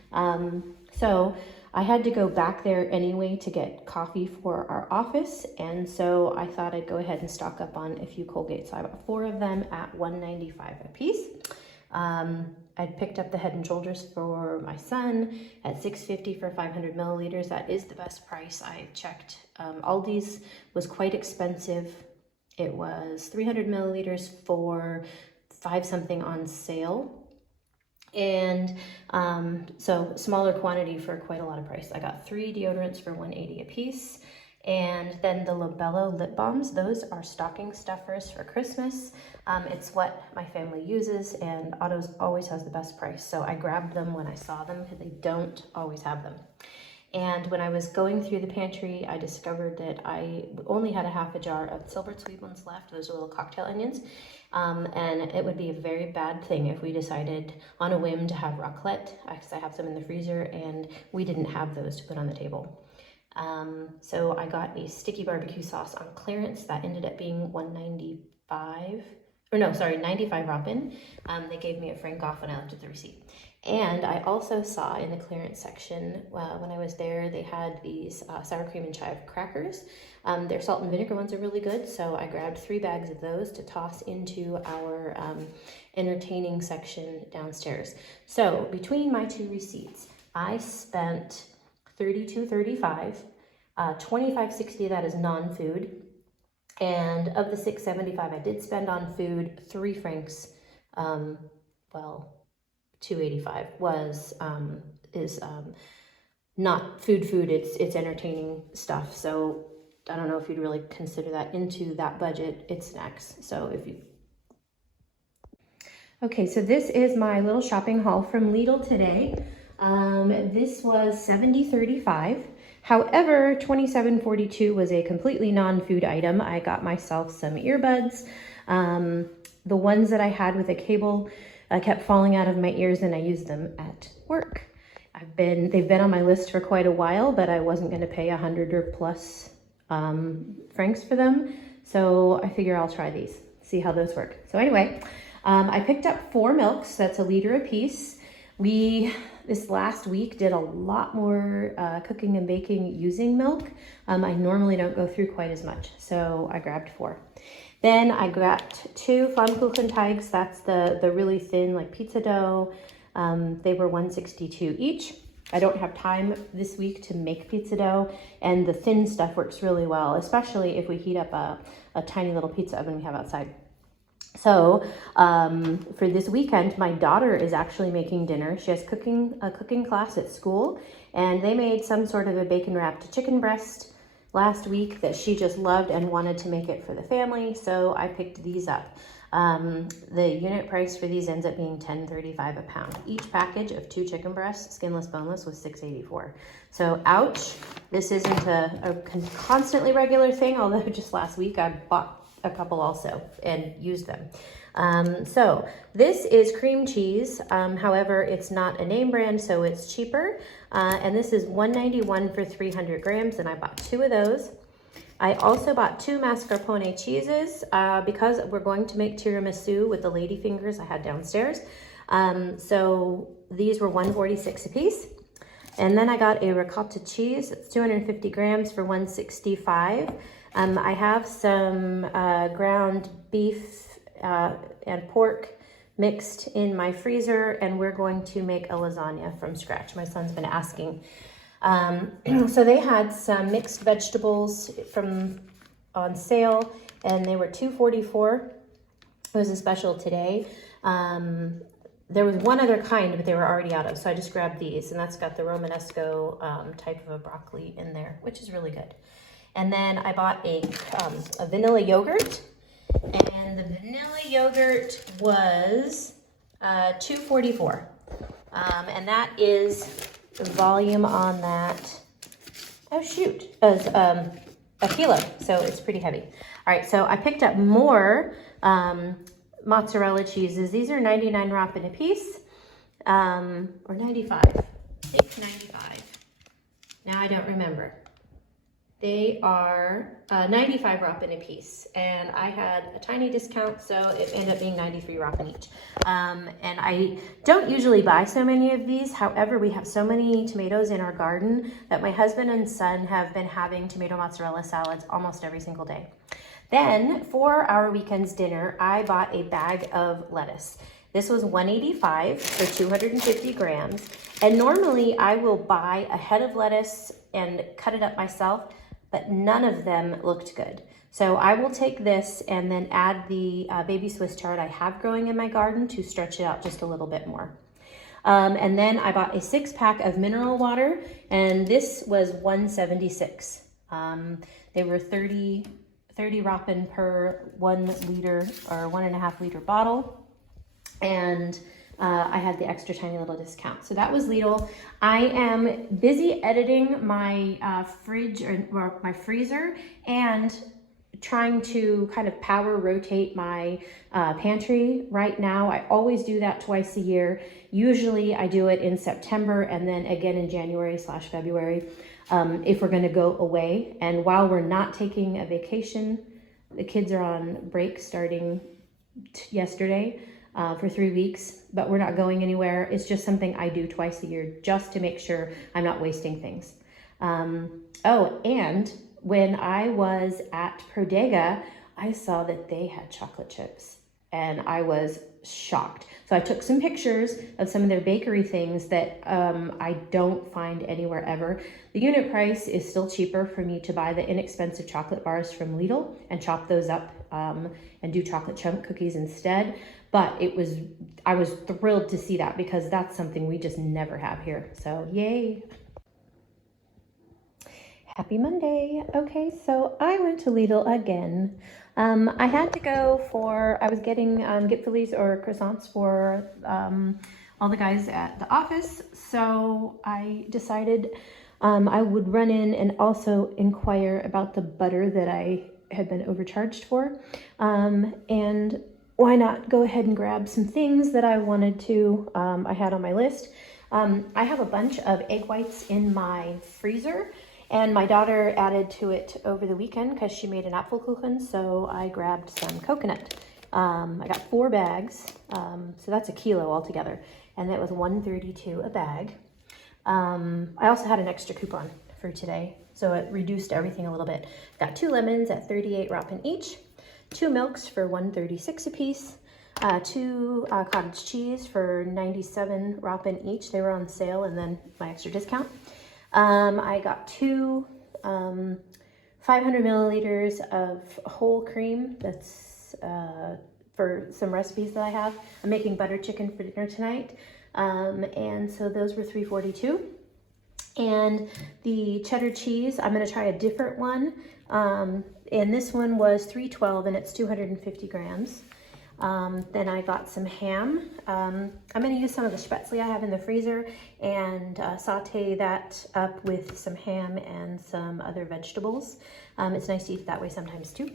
So I had to go back there anyway to get coffee for our office, and so I thought I'd go ahead and stock up on a few Colgates. So I bought 4 of them at $1.95 a piece. I'd picked up the Head & Shoulders for my son at $6.50 for 500 milliliters. That is the best price. I checked. Aldi's was quite expensive. It was 300 milliliters for 5 something on sale. And so smaller quantity for quite a lot of price. I got 3 deodorants for $1.80 a piece. And then the Labello lip balms, those are stocking stuffers for Christmas. It's what my family uses, and Otto's always has the best price. So I grabbed them when I saw them because they don't always have them. And when I was going through the pantry, I discovered that I only had a half a jar of silver sweet ones left. Those are little cocktail onions. And it would be a very bad thing if we decided on a whim to have raclette, because I have some in the freezer and we didn't have those to put on the table. So I got a sticky barbecue sauce on clearance. That ended up being $1.95. Or no, sorry, 95 Robin. They gave me a franc off when I looked at the receipt. And I also saw in the clearance section, when I was there, they had these sour cream and chive crackers. Their salt and vinegar ones are really good, so I grabbed 3 bags of those to toss into our entertaining section downstairs. So between my 2 receipts, I spent $32.35, $25.60 of that is non-food. And of the $6.75 I did spend on food, 3 francs, well, $2.85 was is not food. It's entertaining stuff. So I don't know if you'd really consider that into that budget. It's snacks. So if you okay, so this is my little shopping haul from Lidl today. This was $70.35. However, $27.42 was a completely non-food item. I got myself some earbuds. The ones that I had with a cable kept falling out of my ears, and I used them at work. They've been on my list for quite a while, but I wasn't going to pay 100 or plus francs for them. So I figure I'll try these, see how those work. So anyway, I picked up 4 milks. That's a liter a piece. This last week did a lot more cooking and baking using milk. I normally don't go through quite as much, so I grabbed 4. Then I grabbed 2 Pfannkuchenteigs. That's the really thin, like pizza dough. They were $1.62 each. I don't have time this week to make pizza dough, and the thin stuff works really well, especially if we heat up a tiny little pizza oven we have outside. So for this weekend, my daughter is actually making dinner. She has a cooking class at school, and they made some sort of a bacon wrapped chicken breast last week that she just loved and wanted to make it for the family. So I picked these up. The unit price for these ends up being $10.35 a pound. Each package of 2 chicken breasts, skinless, boneless, was $6.84. So ouch, this isn't a constantly regular thing, although just last week I bought a couple also and used them. So this is cream cheese. However, it's not a name brand, so it's cheaper. And this is $1.91 for 300 grams, and I bought 2 of those. I also bought 2 mascarpone cheeses because we're going to make tiramisu with the lady fingers I had downstairs. So these were $1.46 a piece. And then I got a ricotta cheese. It's 250 grams for $1.65. I have some ground beef and pork mixed in my freezer, and we're going to make a lasagna from scratch. My son's been asking. So they had some mixed vegetables on sale, and they were $2.44. It was a special today. There was one other kind, but they were already out of, so I just grabbed these, and that's got the Romanesco type of a broccoli in there, which is really good. And then I bought a vanilla yogurt, and the vanilla yogurt was $2.44. And that is the volume on that, oh shoot, is a kilo, so it's pretty heavy. All right, so I picked up more mozzarella cheeses. These are 99 Rappen a piece, or 95, I think 95. Now I don't remember. They are 95 Rappen a piece, and I had a tiny discount, so it ended up being 93 Rappen each. And I don't usually buy so many of these. However, we have so many tomatoes in our garden that my husband and son have been having tomato mozzarella salads almost every single day. Then for our weekend's dinner, I bought a bag of lettuce. This was $1.85 for 250 grams. And normally I will buy a head of lettuce and cut it up myself, but none of them looked good. So I will take this and then add the baby Swiss chard I have growing in my garden to stretch it out just a little bit more. And then I bought a 6-pack of mineral water, and this was $1.76. They were 30 Rappen per 1 liter or 1.5 liter bottle. And I had the extra tiny little discount. So that was Lidl. I am busy editing my fridge or my freezer and trying to kind of power rotate my pantry right now. I always do that twice a year. Usually I do it in September and then again in January/February if we're gonna go away. And while we're not taking a vacation, the kids are on break starting yesterday for 3 weeks, but we're not going anywhere. It's just something I do twice a year just to make sure I'm not wasting things. Oh, and when I was at Prodega, I saw that they had chocolate chips and I was shocked. So I took some pictures of some of their bakery things that I don't find anywhere ever. The unit price is still cheaper for me to buy the inexpensive chocolate bars from Lidl and chop those up and do chocolate chunk cookies instead. But I was thrilled to see that because that's something we just never have here. So yay. Happy Monday. Okay, so I went to Lidl again. I had to go I was getting Gipfeli's or croissants for all the guys at the office. So I decided I would run in and also inquire about the butter that I had been overcharged for. And why not go ahead and grab some things that I wanted to, I had on my list. I have a bunch of egg whites in my freezer. And my daughter added to it over the weekend because she made an Apfelkuchen, so I grabbed some coconut. I got 4 bags, so that's a kilo altogether, and that was $1.32 a bag. I also had an extra coupon for today, so it reduced everything a little bit. Got 2 lemons at 38 Rappen each, 2 milks for $1.36 a piece, 2 cottage cheese for 97 Rappen each. They were on sale, and then my extra discount. I got 2 500 milliliters of whole cream. That's for some recipes that I have. I'm making butter chicken for dinner tonight. And so those were $3.42. And the cheddar cheese, I'm going to try a different one. And this one was $3.12 and it's 250 grams. Then I got some ham. I'm going to use some of the spätzle I have in the freezer and saute that up with some ham and some other vegetables. It's nice to eat that way sometimes too.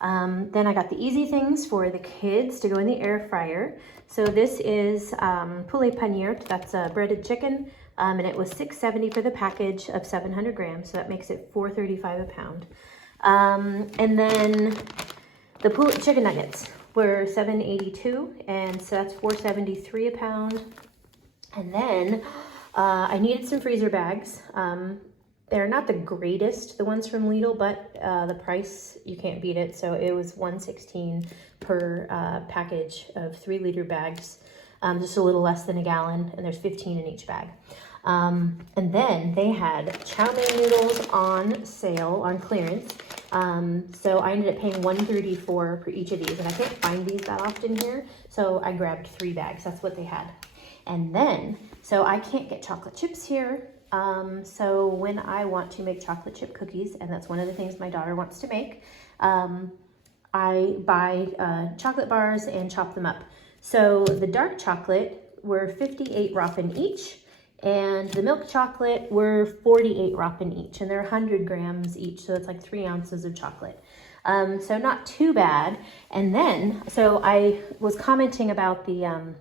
Then I got the easy things for the kids to go in the air fryer. So this is poulet panier. That's a breaded chicken. And it was $6.70 for the package of 700 grams. So that makes it $4.35 a pound. And then the poulet chicken nuggets were $7.82, and so that's $4.73 a pound. And then I needed some freezer bags. They're not the greatest, the ones from Lidl, but the price, you can't beat it. So it was $1.16 per package of 3-liter bags, just a little less than a gallon, and there's 15 in each bag. And then they had chow mein noodles on sale, on clearance. So I ended up paying $1.34 for each of these, and I can't find these that often here, so I grabbed 3 bags. That's what they had. And then, so I can't get chocolate chips here, so when I want to make chocolate chip cookies, and that's one of the things my daughter wants to make, I buy chocolate bars and chop them up. So the dark chocolate were 58 Rappen each, and the milk chocolate were 48 Rappen each, and they're 100 grams each, so it's like 3 ounces of chocolate. So not too bad. And then, so I was commenting about the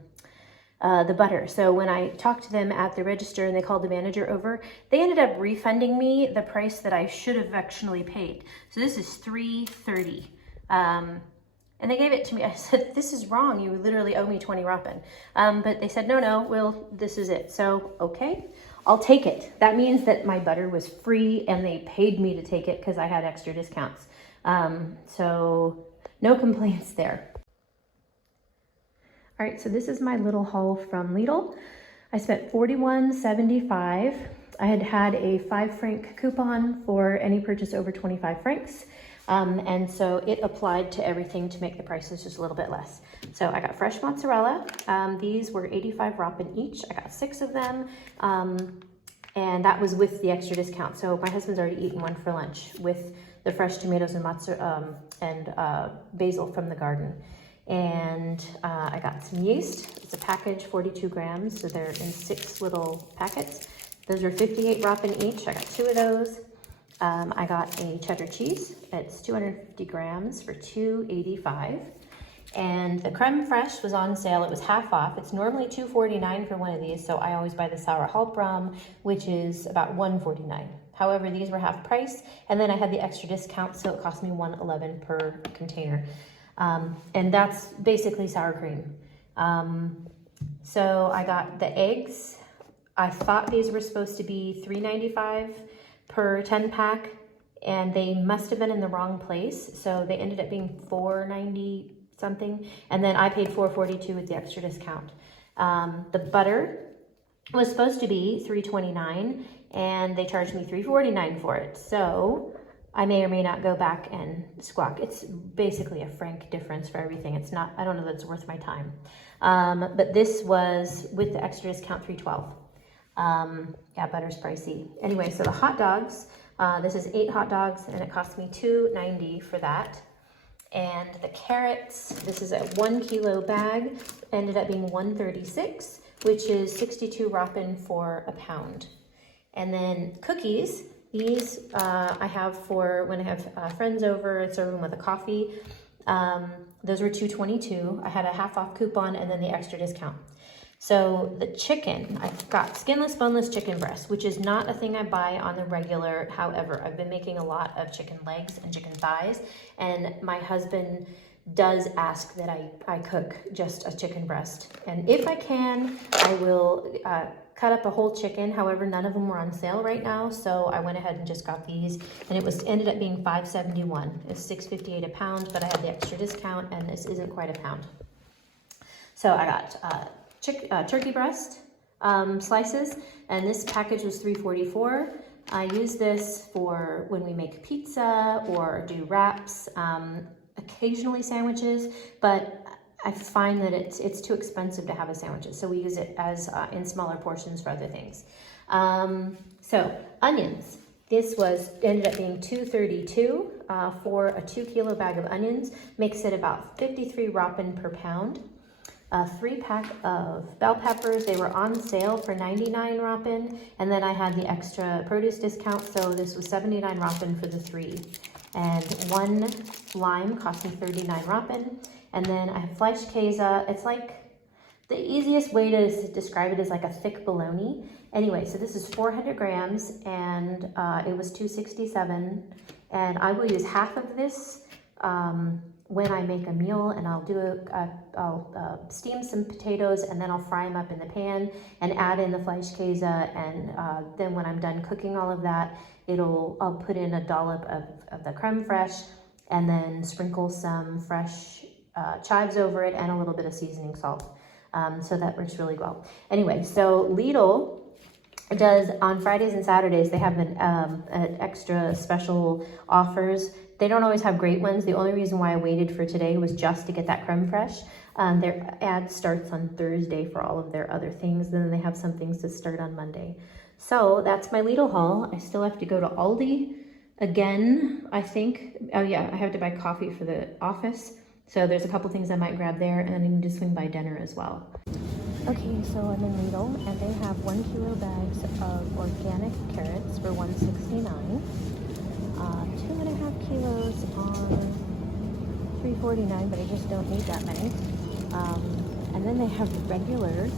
butter. So when I talked to them at the register and they called the manager over, they ended up refunding me the price that I should have actually paid. So this is $3.30. And they gave it to me. I said, this is wrong. You literally owe me 20 Rappen. But they said, no, well, this is it. So, okay, I'll take it. That means that my butter was free and they paid me to take it because I had extra discounts. So no complaints there. All right, so this is my little haul from Lidl. I spent $41.75. I had a 5 franc coupon for any purchase over 25 francs. And so it applied to everything to make the prices just a little bit less. So I got fresh mozzarella. These were 85 Rappen each. I got 6 of them. And that was with the extra discount. So my husband's already eaten one for lunch with the fresh tomatoes and basil from the garden. And I got some yeast. It's a package, 42 grams, so they're in 6 little packets. Those are 58 Roppen each. I got 2 of those. I got a cheddar cheese. It's 250 grams for $2.85. And the creme fraiche was on sale. It was half off. It's normally $2.49 for one of these, so I always buy the sour halbram, which is about $1.49. However, these were half price, and then I had the extra discount, so it cost me $1.11 per container. And that's basically sour cream. So I got the eggs. I thought these were supposed to be $3.95 per 10 pack, and they must have been in the wrong place, so they ended up being $4.90 something, and then I paid $4.42 with the extra discount. The butter was supposed to be $3.29, and they charged me $3.49 for it, so I may or may not go back and squawk. It's basically a franc difference for everything. It's not, I don't know that it's worth my time. But this was with the extra discount $3.12. Yeah, butter's pricey. Anyway, so the hot dogs, this is 8 hot dogs, and it cost me $2.90 for that. And the carrots, this is a 1 kilo bag, ended up being $1.36, which is 62 Roppen for a pound. And then cookies, these I have for when I have friends over, serve them with a coffee. Those were $2.22. I had a half off coupon and then the extra discount. So the chicken, I've got skinless, boneless chicken breast, which is not a thing I buy on the regular. However, I've been making a lot of chicken legs and chicken thighs, and my husband does ask that I cook just a chicken breast. And if I can, I will cut up a whole chicken. However, none of them were on sale right now, so I went ahead and just got these, and it ended up being $5.71. It's $6.58 a pound, but I had the extra discount, and this isn't quite a pound. So I got turkey breast slices, and this package was $3.44. I use this for when we make pizza or do wraps, occasionally sandwiches, but I find that it's too expensive to have as sandwiches, so we use it as in smaller portions for other things. So onions, this ended up being $2.32 for a 2 kilo bag of onions, makes it about 53 Roppen per pound. A 3-pack of bell peppers. They were on sale for 99 Roppen, and then I had the extra produce discount, so this was 79 Roppen for the 3. And 1 lime cost me 39 Roppen. And then I have Fleischkäse. It's like, the easiest way to describe it is like a thick bologna. Anyway, so this is 400 grams, and it was $2.67. And I will use half of this when I make a meal, and I'll steam some potatoes, and then I'll fry them up in the pan and add in the Fleischkäse, and then when I'm done cooking all of that, I'll put in a dollop of the creme fraiche, and then sprinkle some fresh chives over it and a little bit of seasoning salt. So that works really well. Anyway, so Lidl does on Fridays and Saturdays, they have an extra special offers. They don't always have great ones. The only reason why I waited for today was just to get that creme fraiche. Their ad starts on Thursday for all of their other things. Then they have some things that start on Monday. So that's my Lidl haul. I still have to go to Aldi again, I think. Oh yeah, I have to buy coffee for the office. So there's a couple things I might grab there, and I need to swing by dinner as well. Okay, so I'm in Lidl, and they have 1 kilo bags of organic carrots for $1.69. 2.5 kilos on $3.49, but I just don't need that many. And then they have regular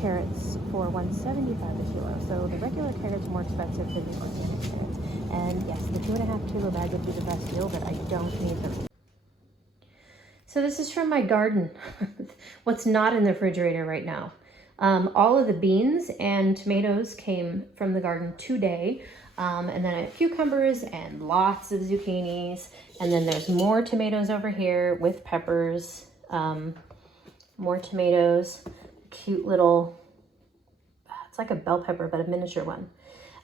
carrots for $1.75 a kilo. So the regular carrots are more expensive than the organic carrots. And yes, the 2.5 kilo bag would be the best deal, but I don't need them. So this is from my garden. What's not in the refrigerator right now. All of the beans and tomatoes came from the garden today. And then I have cucumbers and lots of zucchinis. And then there's more tomatoes over here with peppers. More tomatoes. Cute little, it's like a bell pepper, but a miniature one.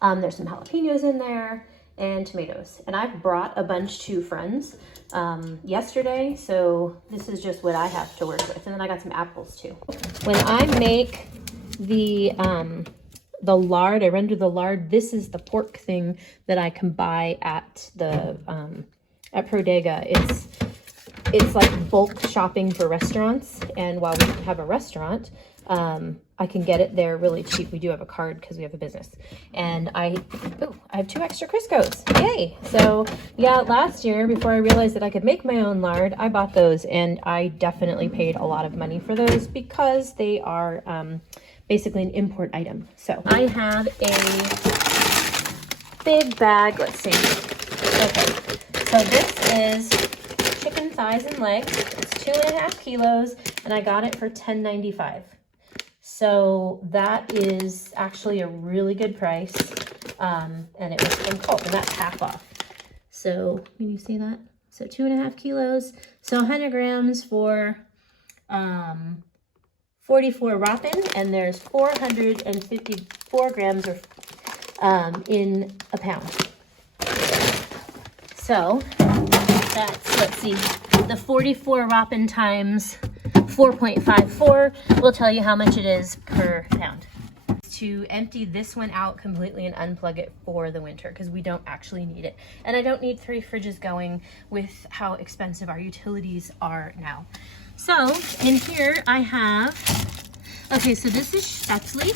There's some jalapenos in there and tomatoes. And I've brought a bunch to friends yesterday. So this is just what I have to work with. And then I got some apples too. When I make the lard, I render the lard. This is the pork thing that I can buy at the at Prodega. It's it's like bulk shopping for restaurants. And while we have a restaurant, I can get it there really cheap. We do have a card because we have a business. And I have 2 extra Crisco's. Yay! So yeah, last year, before I realized that I could make my own lard, I bought those, and I definitely paid a lot of money for those because they are basically an import item. So I have a big bag. Let's see. Okay, so this is chicken thighs and legs. It's 2.5 kilos, and I got it for $10.95. So that is actually a really good price, and it was from Coop, and that's half off. So can you see that? So 2.5 kilos. So 100 grams for 44 Roppin, and there's 454 grams or in a pound. So that's, let's see, the 44 Roppin times 4.54 will tell you how much it is per pound. To empty this one out completely and unplug it for the winter because we don't actually need it. And I don't need 3 fridges going with how expensive our utilities are now. So in here I have, okay, so this is spätzle.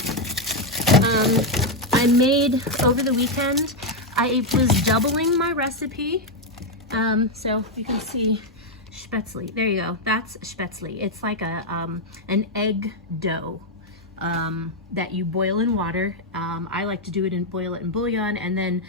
I made over the weekend, I was doubling my recipe. So you can see spätzle. There you go. That's spätzle. It's like a an egg dough that you boil in water. I like to do it and boil it in bouillon, and then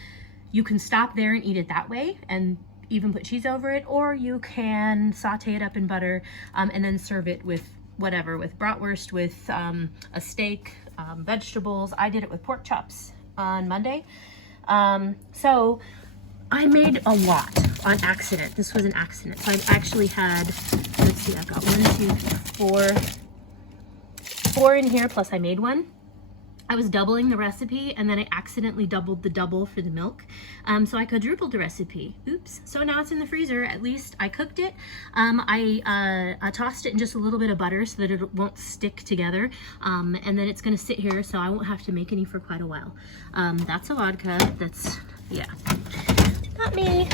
you can stop there and eat it that way, and even put cheese over it, or you can saute it up in butter and then serve it with whatever, with bratwurst, with a steak, vegetables. I did it with pork chops on Monday. So I made a lot on accident. This was an accident. So I've actually had, let's see, I've got 4 in here, plus I made one. I was doubling the recipe, and then I accidentally doubled the double for the milk. So I quadrupled the recipe. Oops. So now it's in the freezer. At least I cooked it. I tossed it in just a little bit of butter so that it won't stick together. And then it's going to sit here, so I won't have to make any for quite a while. That's a vodka. That's, yeah. Not me.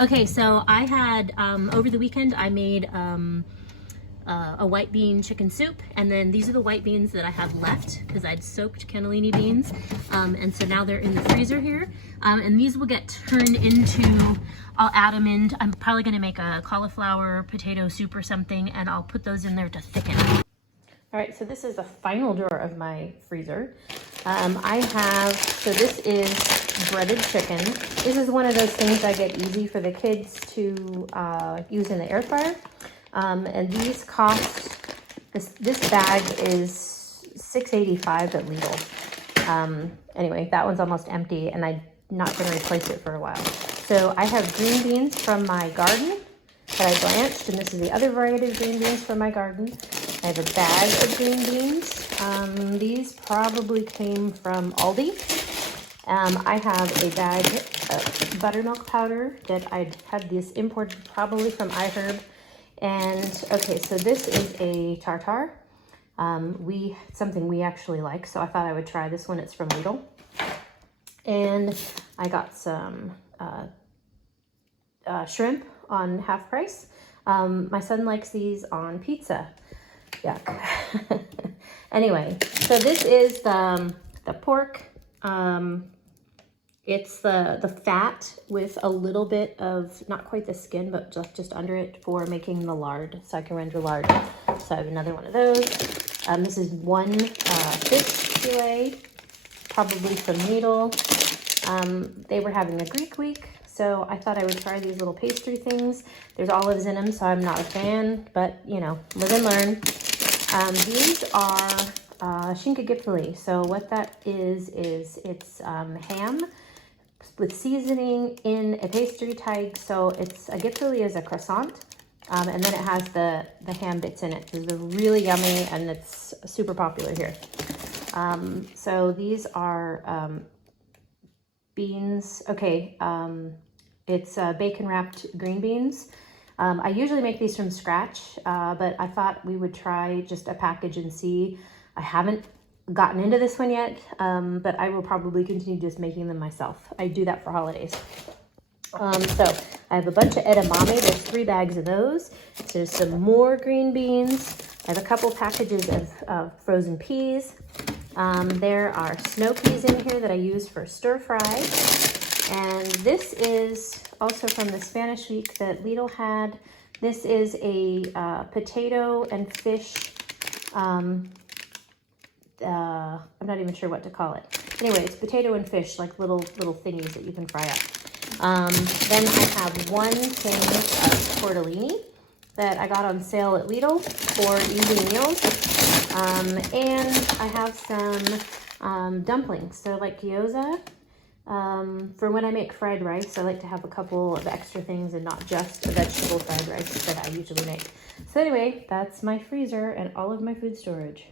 Okay, so I had, over the weekend, I made a white bean chicken soup, and then these are the white beans that I have left because I'd soaked cannellini beans, and so now they're in the freezer here, and these will get turned into, I'll add them in, I'm probably going to make a cauliflower potato soup or something, and I'll put those in there to thicken. All right, so this is the final drawer of my freezer. I have, so this is breaded chicken. This is one of those things I get easy for the kids to use in the air fryer. And these cost, this bag is $6.85 at Lidl. Anyway, that one's almost empty, and I'm not going to replace it for a while. So I have green beans from my garden that I blanched, and this is the other variety of green beans from my garden. I have a bag of green beans. These probably came from Aldi. I have a bag of buttermilk powder that I had this imported probably from iHerb. And okay, so this is a tartare. Something we actually like, so I thought I would try this one. It's from Lidl. And I got some shrimp on half price. My son likes these on pizza. Yuck. Anyway, so this is the pork. It's the fat with a little bit of, not quite the skin, but just under it for making the lard, so I can render lard. So I have another one of those. This is one fish fillet, probably from Lidl. They were having a Greek week, so I thought I would try these little pastry things. There's olives in them, so I'm not a fan, but you know, live and learn. These are skinke. So what that is it's ham with seasoning in a pastry teig. So it's a gipfeli is a croissant, and then it has the ham bits in it. So they're really yummy, and it's super popular here. So these are beans. Okay, it's bacon wrapped green beans. I usually make these from scratch, but I thought we would try just a package and see. I haven't gotten into this one yet, but I will probably continue just making them myself. I do that for holidays. So I have a bunch of edamame. There's 3 bags of those. There's some more green beans. I have a couple packages of frozen peas. There are snow peas in here that I use for stir fry. And this is also from the Spanish week that Lidl had. This is a potato and fish, I'm not even sure what to call it. Anyway, it's potato and fish, like little thingies that you can fry up. Then I have 1 thing of tortellini that I got on sale at Lidl for easy meals. And I have some dumplings. They're like gyoza. For when I make fried rice, I like to have a couple of extra things and not just a vegetable fried rice that I usually make. So anyway, that's my freezer and all of my food storage.